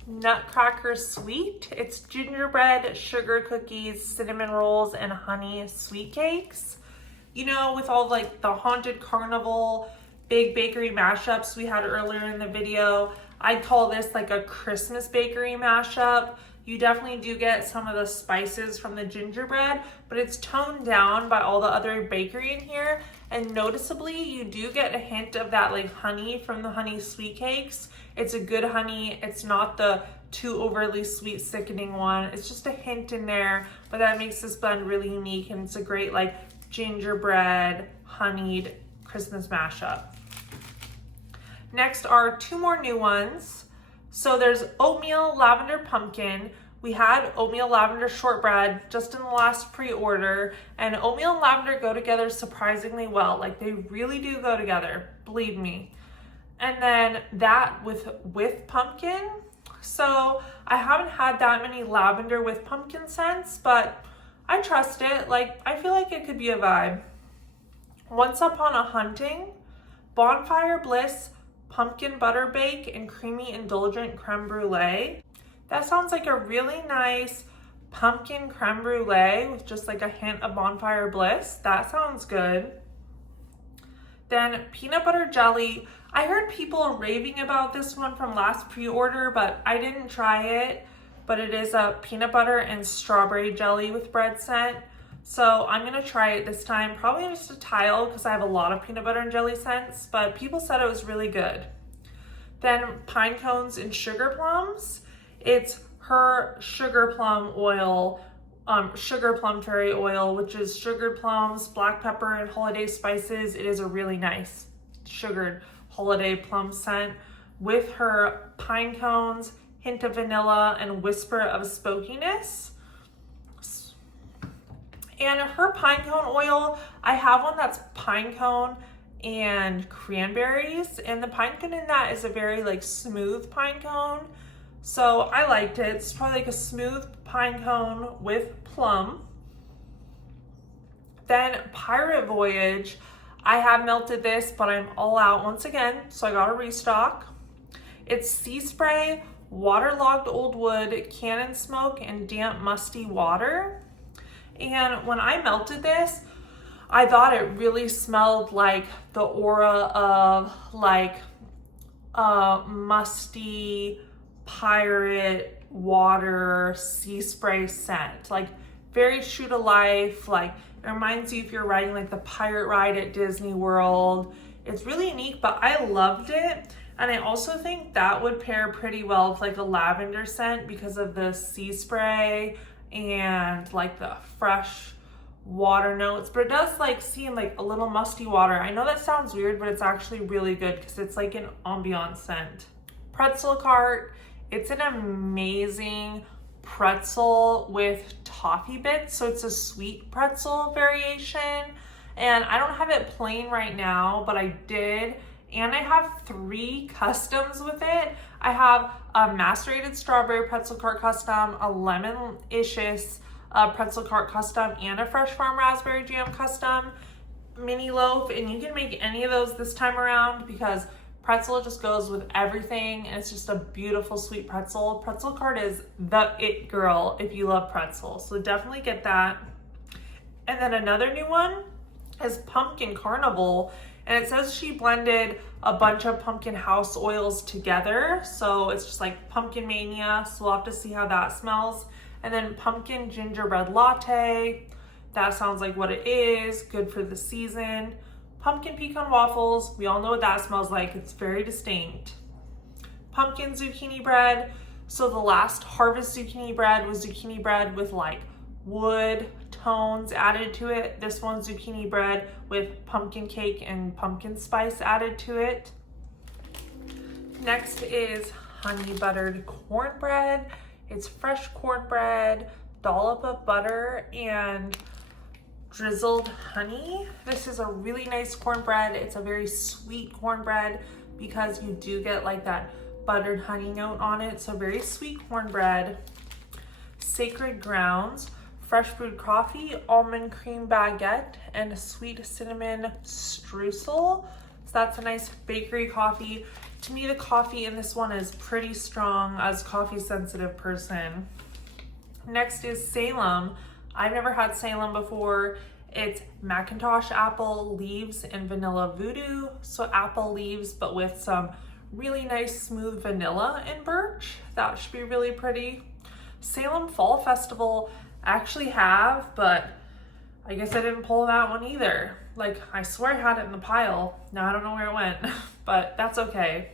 Nutcracker Sweet. It's gingerbread, sugar cookies, cinnamon rolls, and honey sweet cakes. You know, with all like the Haunted Carnival big bakery mashups we had earlier in the video, I'd call this like a Christmas bakery mashup. You definitely do get some of the spices from the gingerbread, but it's toned down by all the other bakery in here. And noticeably, you do get a hint of that like honey from the honey sweet cakes. It's a good honey. It's not the too overly sweet, sickening one. It's just a hint in there, but that makes this blend really unique, and it's a great like gingerbread, honeyed Christmas mashup. Next are two more new ones. So there's oatmeal, lavender, pumpkin. We had oatmeal lavender shortbread just in the last pre-order, and oatmeal and lavender go together surprisingly well. Like, they really do go together, believe me. And then that with pumpkin. So I haven't had that many lavender with pumpkin scents, but I trust it. Like, I feel like it could be a vibe. Once Upon a Hunting, Bonfire, Bliss, pumpkin butter bake, and creamy indulgent creme brulee. That sounds like a really nice pumpkin creme brulee with just like a hint of Bonfire Bliss. That sounds good. Then peanut butter jelly. I heard people raving about this one from last pre-order, but I didn't try it. But it is a peanut butter and strawberry jelly with bread scent. So I'm gonna try it this time. Probably just a tile because I have a lot of peanut butter and jelly scents, but people said it was really good. Then pine cones and sugar plums. It's her sugar plum oil, sugar plum fairy oil, which is sugared plums, black pepper, and holiday spices. It is a really nice sugared holiday plum scent with her pine cones, hint of vanilla, and whisper of smokiness. And her pine cone oil, I have one that's pine cone and cranberries, and the pine cone in that is a very like smooth pine cone. So I liked it. It's probably like a smooth pine cone with plum. Then Pirate Voyage. I have melted this, but I'm all out once again, so I got a restock. It's sea spray, waterlogged old wood, cannon smoke, and damp musty water. And when I melted this, I thought it really smelled like the aura of like musty pirate water sea spray scent, like very true to life. Like, it reminds you if you're riding like the pirate ride at Disney World. It's really unique, but I loved it. And I also think that would pair pretty well with like a lavender scent because of the sea spray and like the fresh water notes. But it does like seem like a little musty water. I know that sounds weird, but it's actually really good because it's like an ambient scent. Pretzel cart. It's an amazing pretzel with toffee bits. So it's a sweet pretzel variation. And I don't have it plain right now, but I did. And I have 3 customs with it. I have a macerated strawberry pretzel cart custom, a Lemonicious pretzel cart custom, and a fresh farm raspberry jam custom mini loaf. And you can make any of those this time around because pretzel just goes with everything, and it's just a beautiful sweet pretzel. Pretzel cart is the it girl if you love pretzel, so definitely get that. And then another new one is Pumpkin Carnival, and it says she blended a bunch of pumpkin house oils together, so it's just like pumpkin mania, so we'll have to see how that smells. And then pumpkin gingerbread latte, that sounds like what it is, good for the season. Pumpkin pecan waffles, we all know what that smells like, it's very distinct. Pumpkin zucchini bread, so the last harvest zucchini bread was zucchini bread with like wood tones added to it. This one's zucchini bread with pumpkin cake and pumpkin spice added to it. Next is honey buttered cornbread. It's fresh cornbread, dollop of butter, and drizzled honey. This is a really nice cornbread. It's a very sweet cornbread because you do get like that buttered honey note on it. So very sweet cornbread. Sacred Grounds, fresh brewed coffee, almond cream baguette, and a sweet cinnamon streusel. So that's a nice bakery coffee. To me, the coffee in this one is pretty strong as a coffee sensitive person. Next is Salem. I've never had Salem before. It's Macintosh apple, leaves, and vanilla voodoo. So apple leaves, but with some really nice smooth vanilla and birch. That should be really pretty. Salem Fall Festival I actually have, but I guess I didn't pull that one either. Like, I swear I had it in the pile. Now I don't know where it went, but that's okay.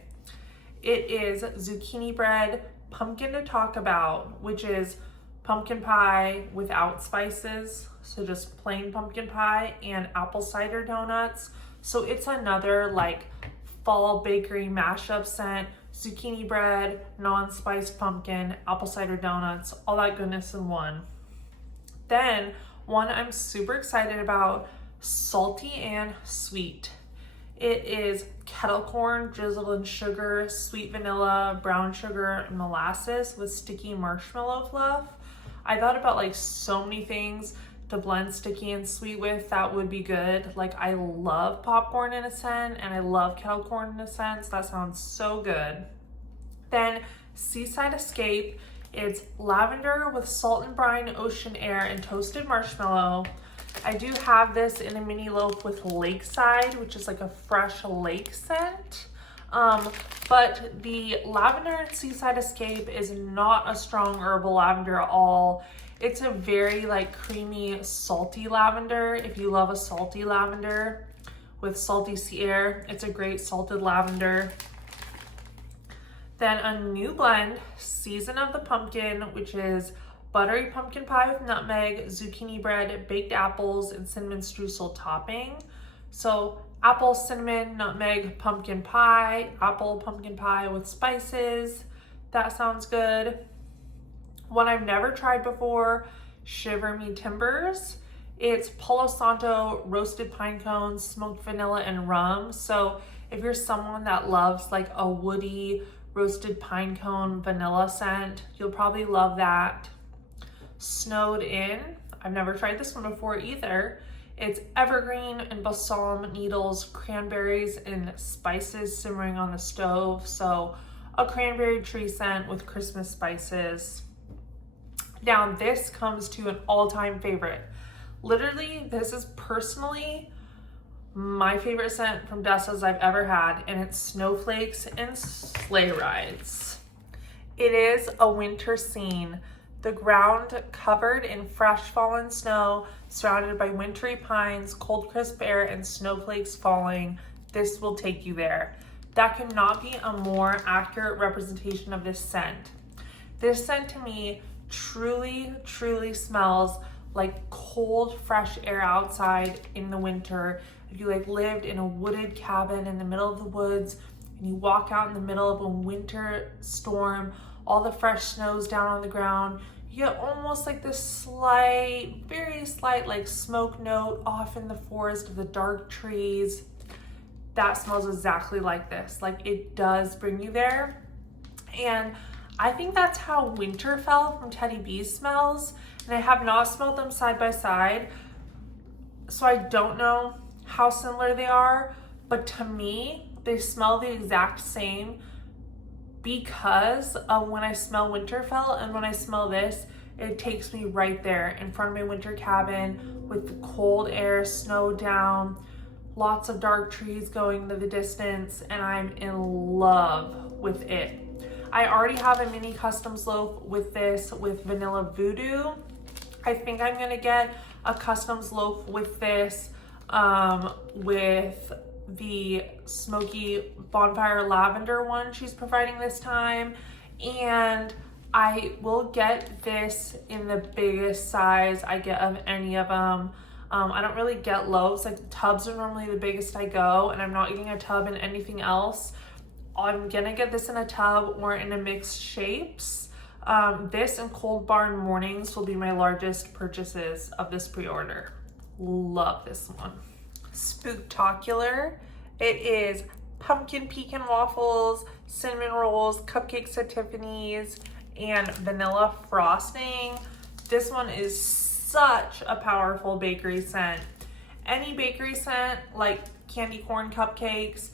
It is zucchini bread, pumpkin to talk about, which is pumpkin pie without spices. So just plain pumpkin pie and apple cider donuts. So it's another like fall bakery mashup scent. zucchini bread, non-spiced pumpkin, apple cider donuts, all that goodness in one. Then one I'm super excited about, salty and sweet. It is kettle corn drizzled in sugar, sweet vanilla, brown sugar, and molasses with sticky marshmallow fluff. I thought about like so many things to blend sticky and sweet with that would be good. Like I love popcorn in a scent and I love kettle corn in a scent, so that sounds so good. Then Seaside Escape, it's lavender with salt and brine, ocean air, and toasted marshmallow. I do have this in a mini loaf with Lakeside, which is like a fresh lake scent. But the lavender and Seaside Escape is not a strong herbal lavender at all. It's a very like creamy, salty lavender. If you love a salty lavender with salty sea air, it's a great salted lavender. Then a new blend, Season of the Pumpkin, which is buttery pumpkin pie with nutmeg, zucchini bread, baked apples, and cinnamon streusel topping. So apple, cinnamon, nutmeg, pumpkin pie, apple pumpkin pie with spices. That sounds good. One I've never tried before, Shiver Me Timbers. It's Palo Santo, roasted pine cones, smoked vanilla, and rum. So if you're someone that loves like a woody roasted pine cone vanilla scent, you'll probably love that. Snowed In, I've never tried this one before either. It's evergreen and balsam needles, cranberries, and spices simmering on the stove. So a cranberry tree scent with Christmas spices. Now this comes to an all-time favorite. Literally, this is personally my favorite scent from Dessa'S I've ever had, and it's Snowflakes and Sleigh Rides. It is a winter scene. The ground covered in fresh fallen snow, surrounded by wintry pines, cold crisp air, and snowflakes falling. This will take you there. That could not be a more accurate representation of this scent. This scent to me truly, truly smells like cold, fresh air outside in the winter. If you like lived in a wooded cabin in the middle of the woods and you walk out in the middle of a winter storm, all the fresh snow's down on the ground, you get almost like this slight, very slight like smoke note off in the forest of the dark trees. That smells exactly like this. Like it does bring you there. And I think that's how Winterfell from Teddy B's smells. And I have not smelled them side by side, so I don't know how similar they are, but to me, they smell the exact same because of when I smell Winterfell, and when I smell this, it takes me right there in front of my winter cabin with the cold air, snow down, lots of dark trees going to the distance, and I'm in love with it. I already have a mini customs loaf with this with Vanilla Voodoo. I think I'm gonna get a customs loaf with this with the smoky Bonfire lavender one she's providing this time, and I will get this in the biggest size I get of any of them. I don't really get loaves, like tubs are normally the biggest I go, and I'm not getting a tub in anything else. I'm gonna get this in a tub or in a mixed shapes. This and Cold Barn Mornings will be my largest purchases of this pre-order. Love this one. Spooktacular. It is pumpkin pecan waffles, cinnamon rolls, cupcakes at Tiffanys, and vanilla frosting. This one is such a powerful bakery scent. Any bakery scent like candy corn cupcakes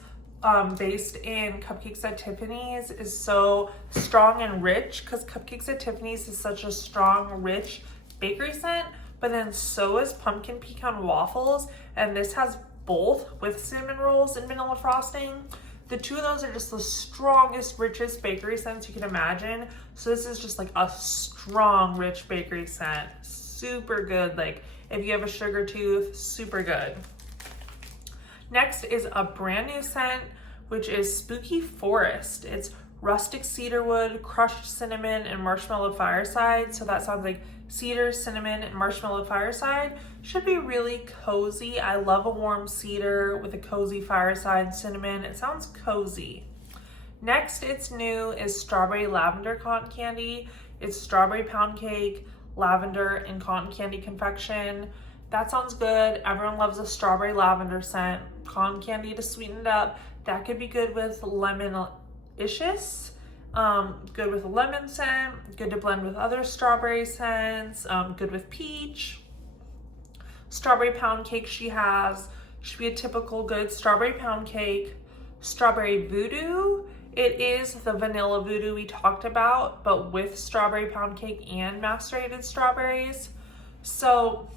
based in Cupcakes at Tiffanys is so strong and rich, because Cupcakes at Tiffanys is such a strong, rich bakery scent, but then so is pumpkin pecan waffles, and this has both with cinnamon rolls and vanilla frosting. The two of those are just the strongest, richest bakery scents you can imagine. So this is just like a strong, rich bakery scent. Super good. Like if you have a sugar tooth, super good. Next is a brand new scent, which is Spooky Forest. It's rustic cedarwood, crushed cinnamon, and marshmallow fireside. So that sounds like cedar, cinnamon, and marshmallow fireside. Should be really cozy. I love a warm cedar with a cozy fireside cinnamon. It sounds cozy. Next, it's new is strawberry lavender cotton candy. It's strawberry pound cake, lavender, and cotton candy confection. That sounds good. Everyone loves a strawberry lavender scent. Cotton candy to sweeten it up. That could be good with Lemonicious. Good with a lemon scent. Good to blend with other strawberry scents. Good with peach. Strawberry pound cake she has. Should be a typical good strawberry pound cake. Strawberry voodoo. It is the vanilla voodoo we talked about, but with strawberry pound cake and macerated strawberries. So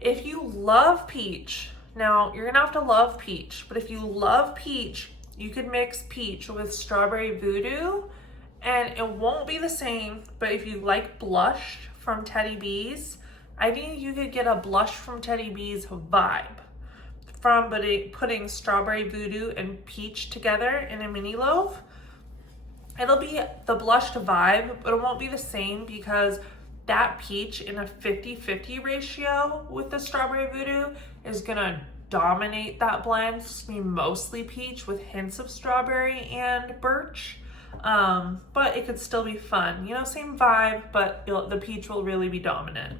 if you love peach, now you're gonna have to love peach, but if you love peach, you could mix peach with strawberry voodoo and it won't be the same, but if you like blush from Teddy B's, I think you could get a blush from Teddy B's vibe from putting strawberry voodoo and peach together in a mini loaf. It'll be the blushed vibe, but it won't be the same because that peach in a 50-50 ratio with the strawberry voodoo is gonna dominate that blend. It's gonna be mostly peach with hints of strawberry and birch, but it could still be fun. You know, same vibe, but the peach will really be dominant.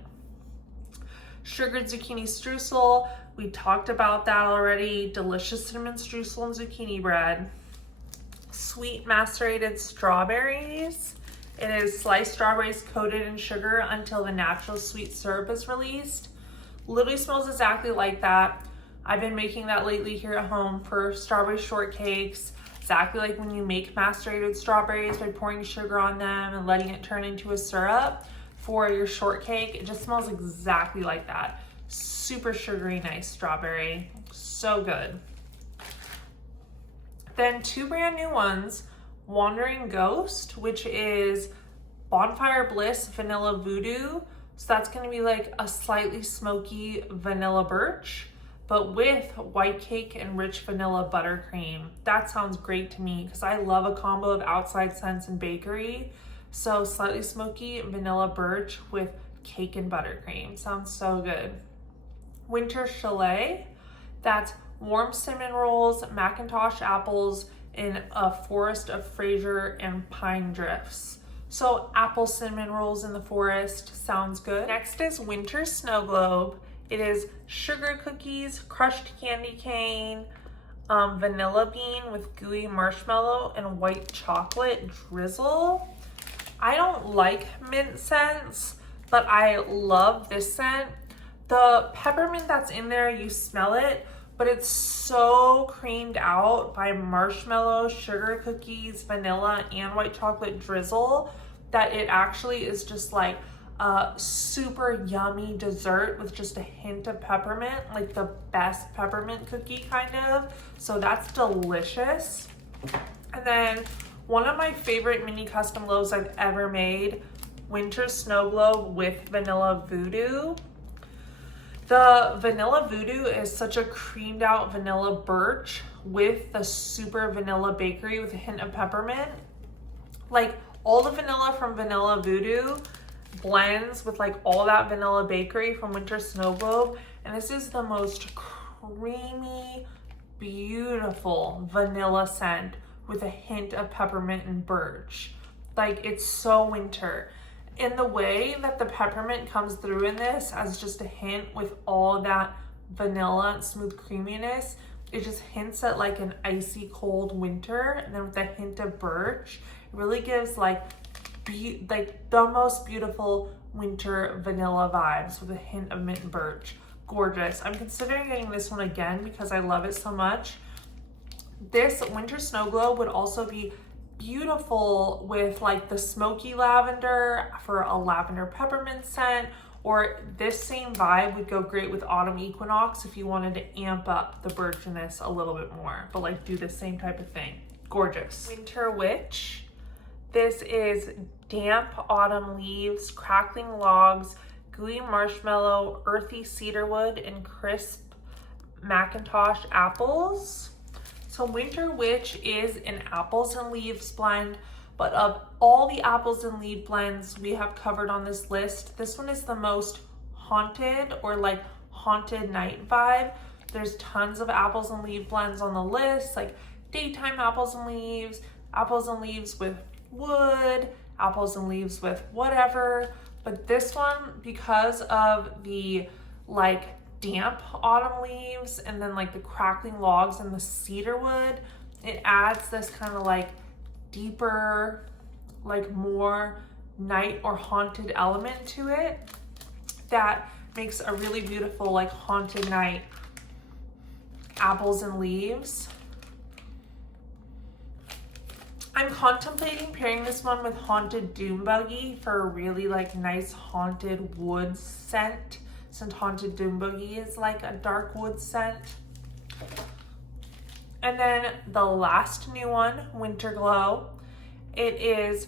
Sugared zucchini streusel, we talked about that already. Delicious cinnamon streusel and zucchini bread. Sweet macerated strawberries. It is sliced strawberries coated in sugar until the natural sweet syrup is released. Literally smells exactly like that. I've been making that lately here at home for strawberry shortcakes. Exactly like when you make macerated strawberries by pouring sugar on them and letting it turn into a syrup for your shortcake. It just smells exactly like that. Super sugary, nice strawberry. So good. Then two brand new ones. Wandering Ghost, which is Bonfire Bliss Vanilla Voodoo. So that's gonna be like a slightly smoky vanilla birch, but with white cake and rich vanilla buttercream. That sounds great to me because I love a combo of outside scents and bakery. So slightly smoky vanilla birch with cake and buttercream. Sounds so good. Winter Chalet, that's warm cinnamon rolls, Macintosh apples in a forest of Fraser and pine drifts. So apple cinnamon rolls in the forest, sounds good. Next is Winter Snow Globe. It is sugar cookies, crushed candy cane, vanilla bean with gooey marshmallow and white chocolate drizzle. I don't like mint scents, but I love this scent. The peppermint that's in there, you smell it, but it's so creamed out by marshmallow, sugar cookies, vanilla, and white chocolate drizzle that it actually is just like a super yummy dessert with just a hint of peppermint, like the best peppermint cookie kind of. So that's delicious. And then one of my favorite mini custom loaves I've ever made, Winter Snow Globe with Vanilla Voodoo. The Vanilla Voodoo is such a creamed out vanilla birch with the super vanilla bakery with a hint of peppermint. Like all the vanilla from Vanilla Voodoo blends with like all that vanilla bakery from Winter Snow Globe. And this is the most creamy, beautiful vanilla scent with a hint of peppermint and birch. Like it's so winter. In the way that the peppermint comes through in this as just a hint with all that vanilla and smooth creaminess, it just hints at like an icy cold winter. And then with a hint of birch, it really gives like the most beautiful winter vanilla vibes with a hint of mint and birch. Gorgeous. I'm considering getting this one again because I love it so much. This Winter Snow Globe would also be beautiful with like the smoky lavender for a lavender peppermint scent, or this same vibe would go great with Autumn Equinox if you wanted to amp up the birchiness a little bit more, but like do the same type of thing. Gorgeous. Winter Witch. This is damp autumn leaves, crackling logs, gooey marshmallow, earthy cedarwood, and crisp Macintosh apples. So Winter Witch is an apples and leaves blend, but of all the apples and leaf blends we have covered on this list, this one is the most haunted or like haunted night vibe. There's tons of apples and leaf blends on the list, like daytime apples and leaves, apples and leaves with wood, apples and leaves with whatever. But this one, because of the like damp autumn leaves and then like the crackling logs and the cedar wood, it adds this kind of like deeper, like more night or haunted element to it that makes a really beautiful like haunted night apples and leaves. I'm contemplating pairing this one with Haunted Doom Buggy for a really like nice haunted wood scent, since Haunted Doom Buggy is like a dark wood scent. And then the last new one, Winter Glow. It is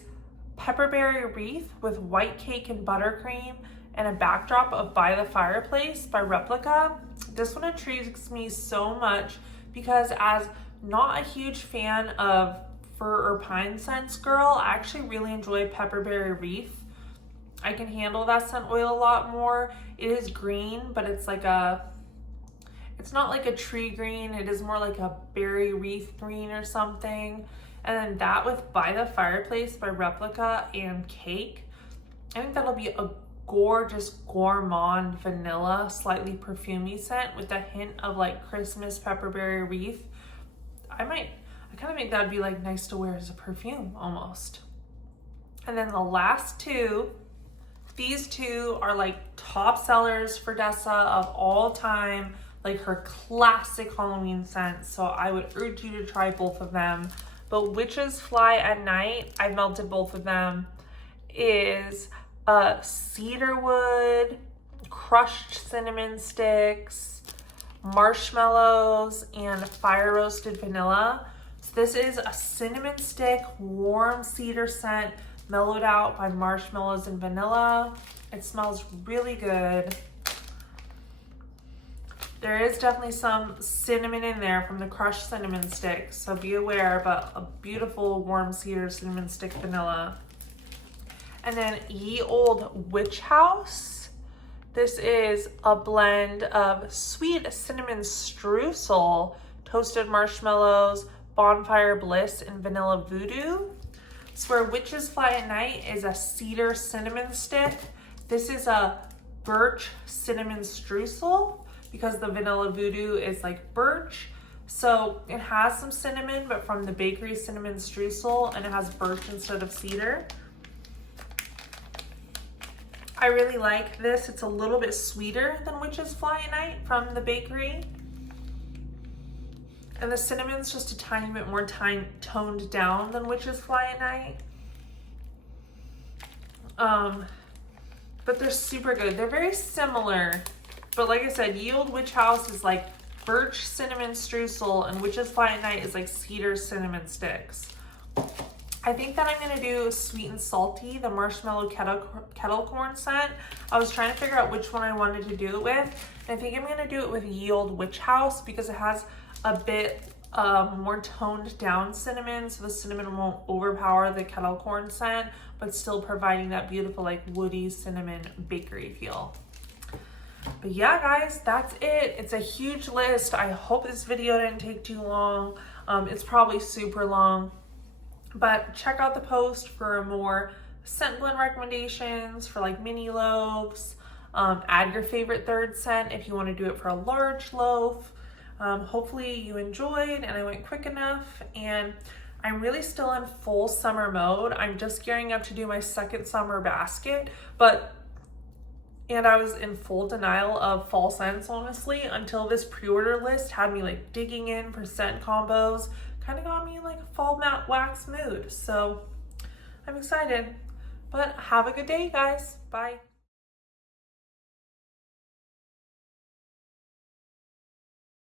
Pepperberry Wreath with white cake and buttercream and a backdrop of By the Fireplace by Replica. This one intrigues me so much because as not a huge fan of fir or pine scents girl, I actually really enjoy Pepperberry Wreath. I can handle that scent oil a lot more. It is green, but it's like it's not like a tree green. It is more like a berry wreath green or something. And then that with By the Fireplace by Replica and Cake. I think that'll be a gorgeous gourmand vanilla, slightly perfumey scent with a hint of like Christmas Pepperberry Wreath. I kind of think that'd be like nice to wear as a perfume almost. And then the last two, these two are like top sellers for Dessa of all time, like her classic Halloween scents. So I would urge you to try both of them. But Witches Fly at Night, I melted both of them, is cedarwood, crushed cinnamon sticks, marshmallows, and fire roasted vanilla. So this is a cinnamon stick, warm cedar scent, mellowed out by marshmallows and vanilla. It smells really good. There is definitely some cinnamon in there from the crushed cinnamon sticks, so be aware, but a beautiful warm cedar cinnamon stick vanilla. And then Ye Old Witch House. This is a blend of sweet cinnamon streusel, toasted marshmallows, Bonfire Bliss, and vanilla voodoo. So where Witches Fly at Night is a cedar cinnamon stick, this is a birch cinnamon streusel because the vanilla voodoo is like birch. So it has some cinnamon, but from the bakery cinnamon streusel, and it has birch instead of cedar. I really like this. It's a little bit sweeter than Witches Fly at Night from the bakery. And the cinnamon's just a tiny bit more toned down than Witches Fly at Night. But they're super good. They're very similar. But like I said, Ye Old Witch House is like birch cinnamon streusel, and Witches Fly at Night is like cedar cinnamon sticks. I think that I'm gonna do Sweet and Salty, the marshmallow kettle corn scent. I was trying to figure out which one I wanted to do it with. And I think I'm gonna do it with Ye Old Witch House because it has a bit more toned down cinnamon, so the cinnamon won't overpower the kettle corn scent, but still providing that beautiful like woody cinnamon bakery feel. But yeah, guys, that's it. It's a huge list. I hope this video didn't take too long. It's probably super long. But check out the post for more scent blend recommendations for like mini loaves. Add your favorite third scent if you want to do it for a large loaf. Hopefully you enjoyed and I went quick enough, and I'm really still in full summer mode. I'm just gearing up to do my second summer basket, and I was in full denial of fall scents, honestly, until this pre-order list had me like digging in for scent combos. Kind of got me in like a fall matte wax mood. So I'm excited, but have a good day, guys. Bye.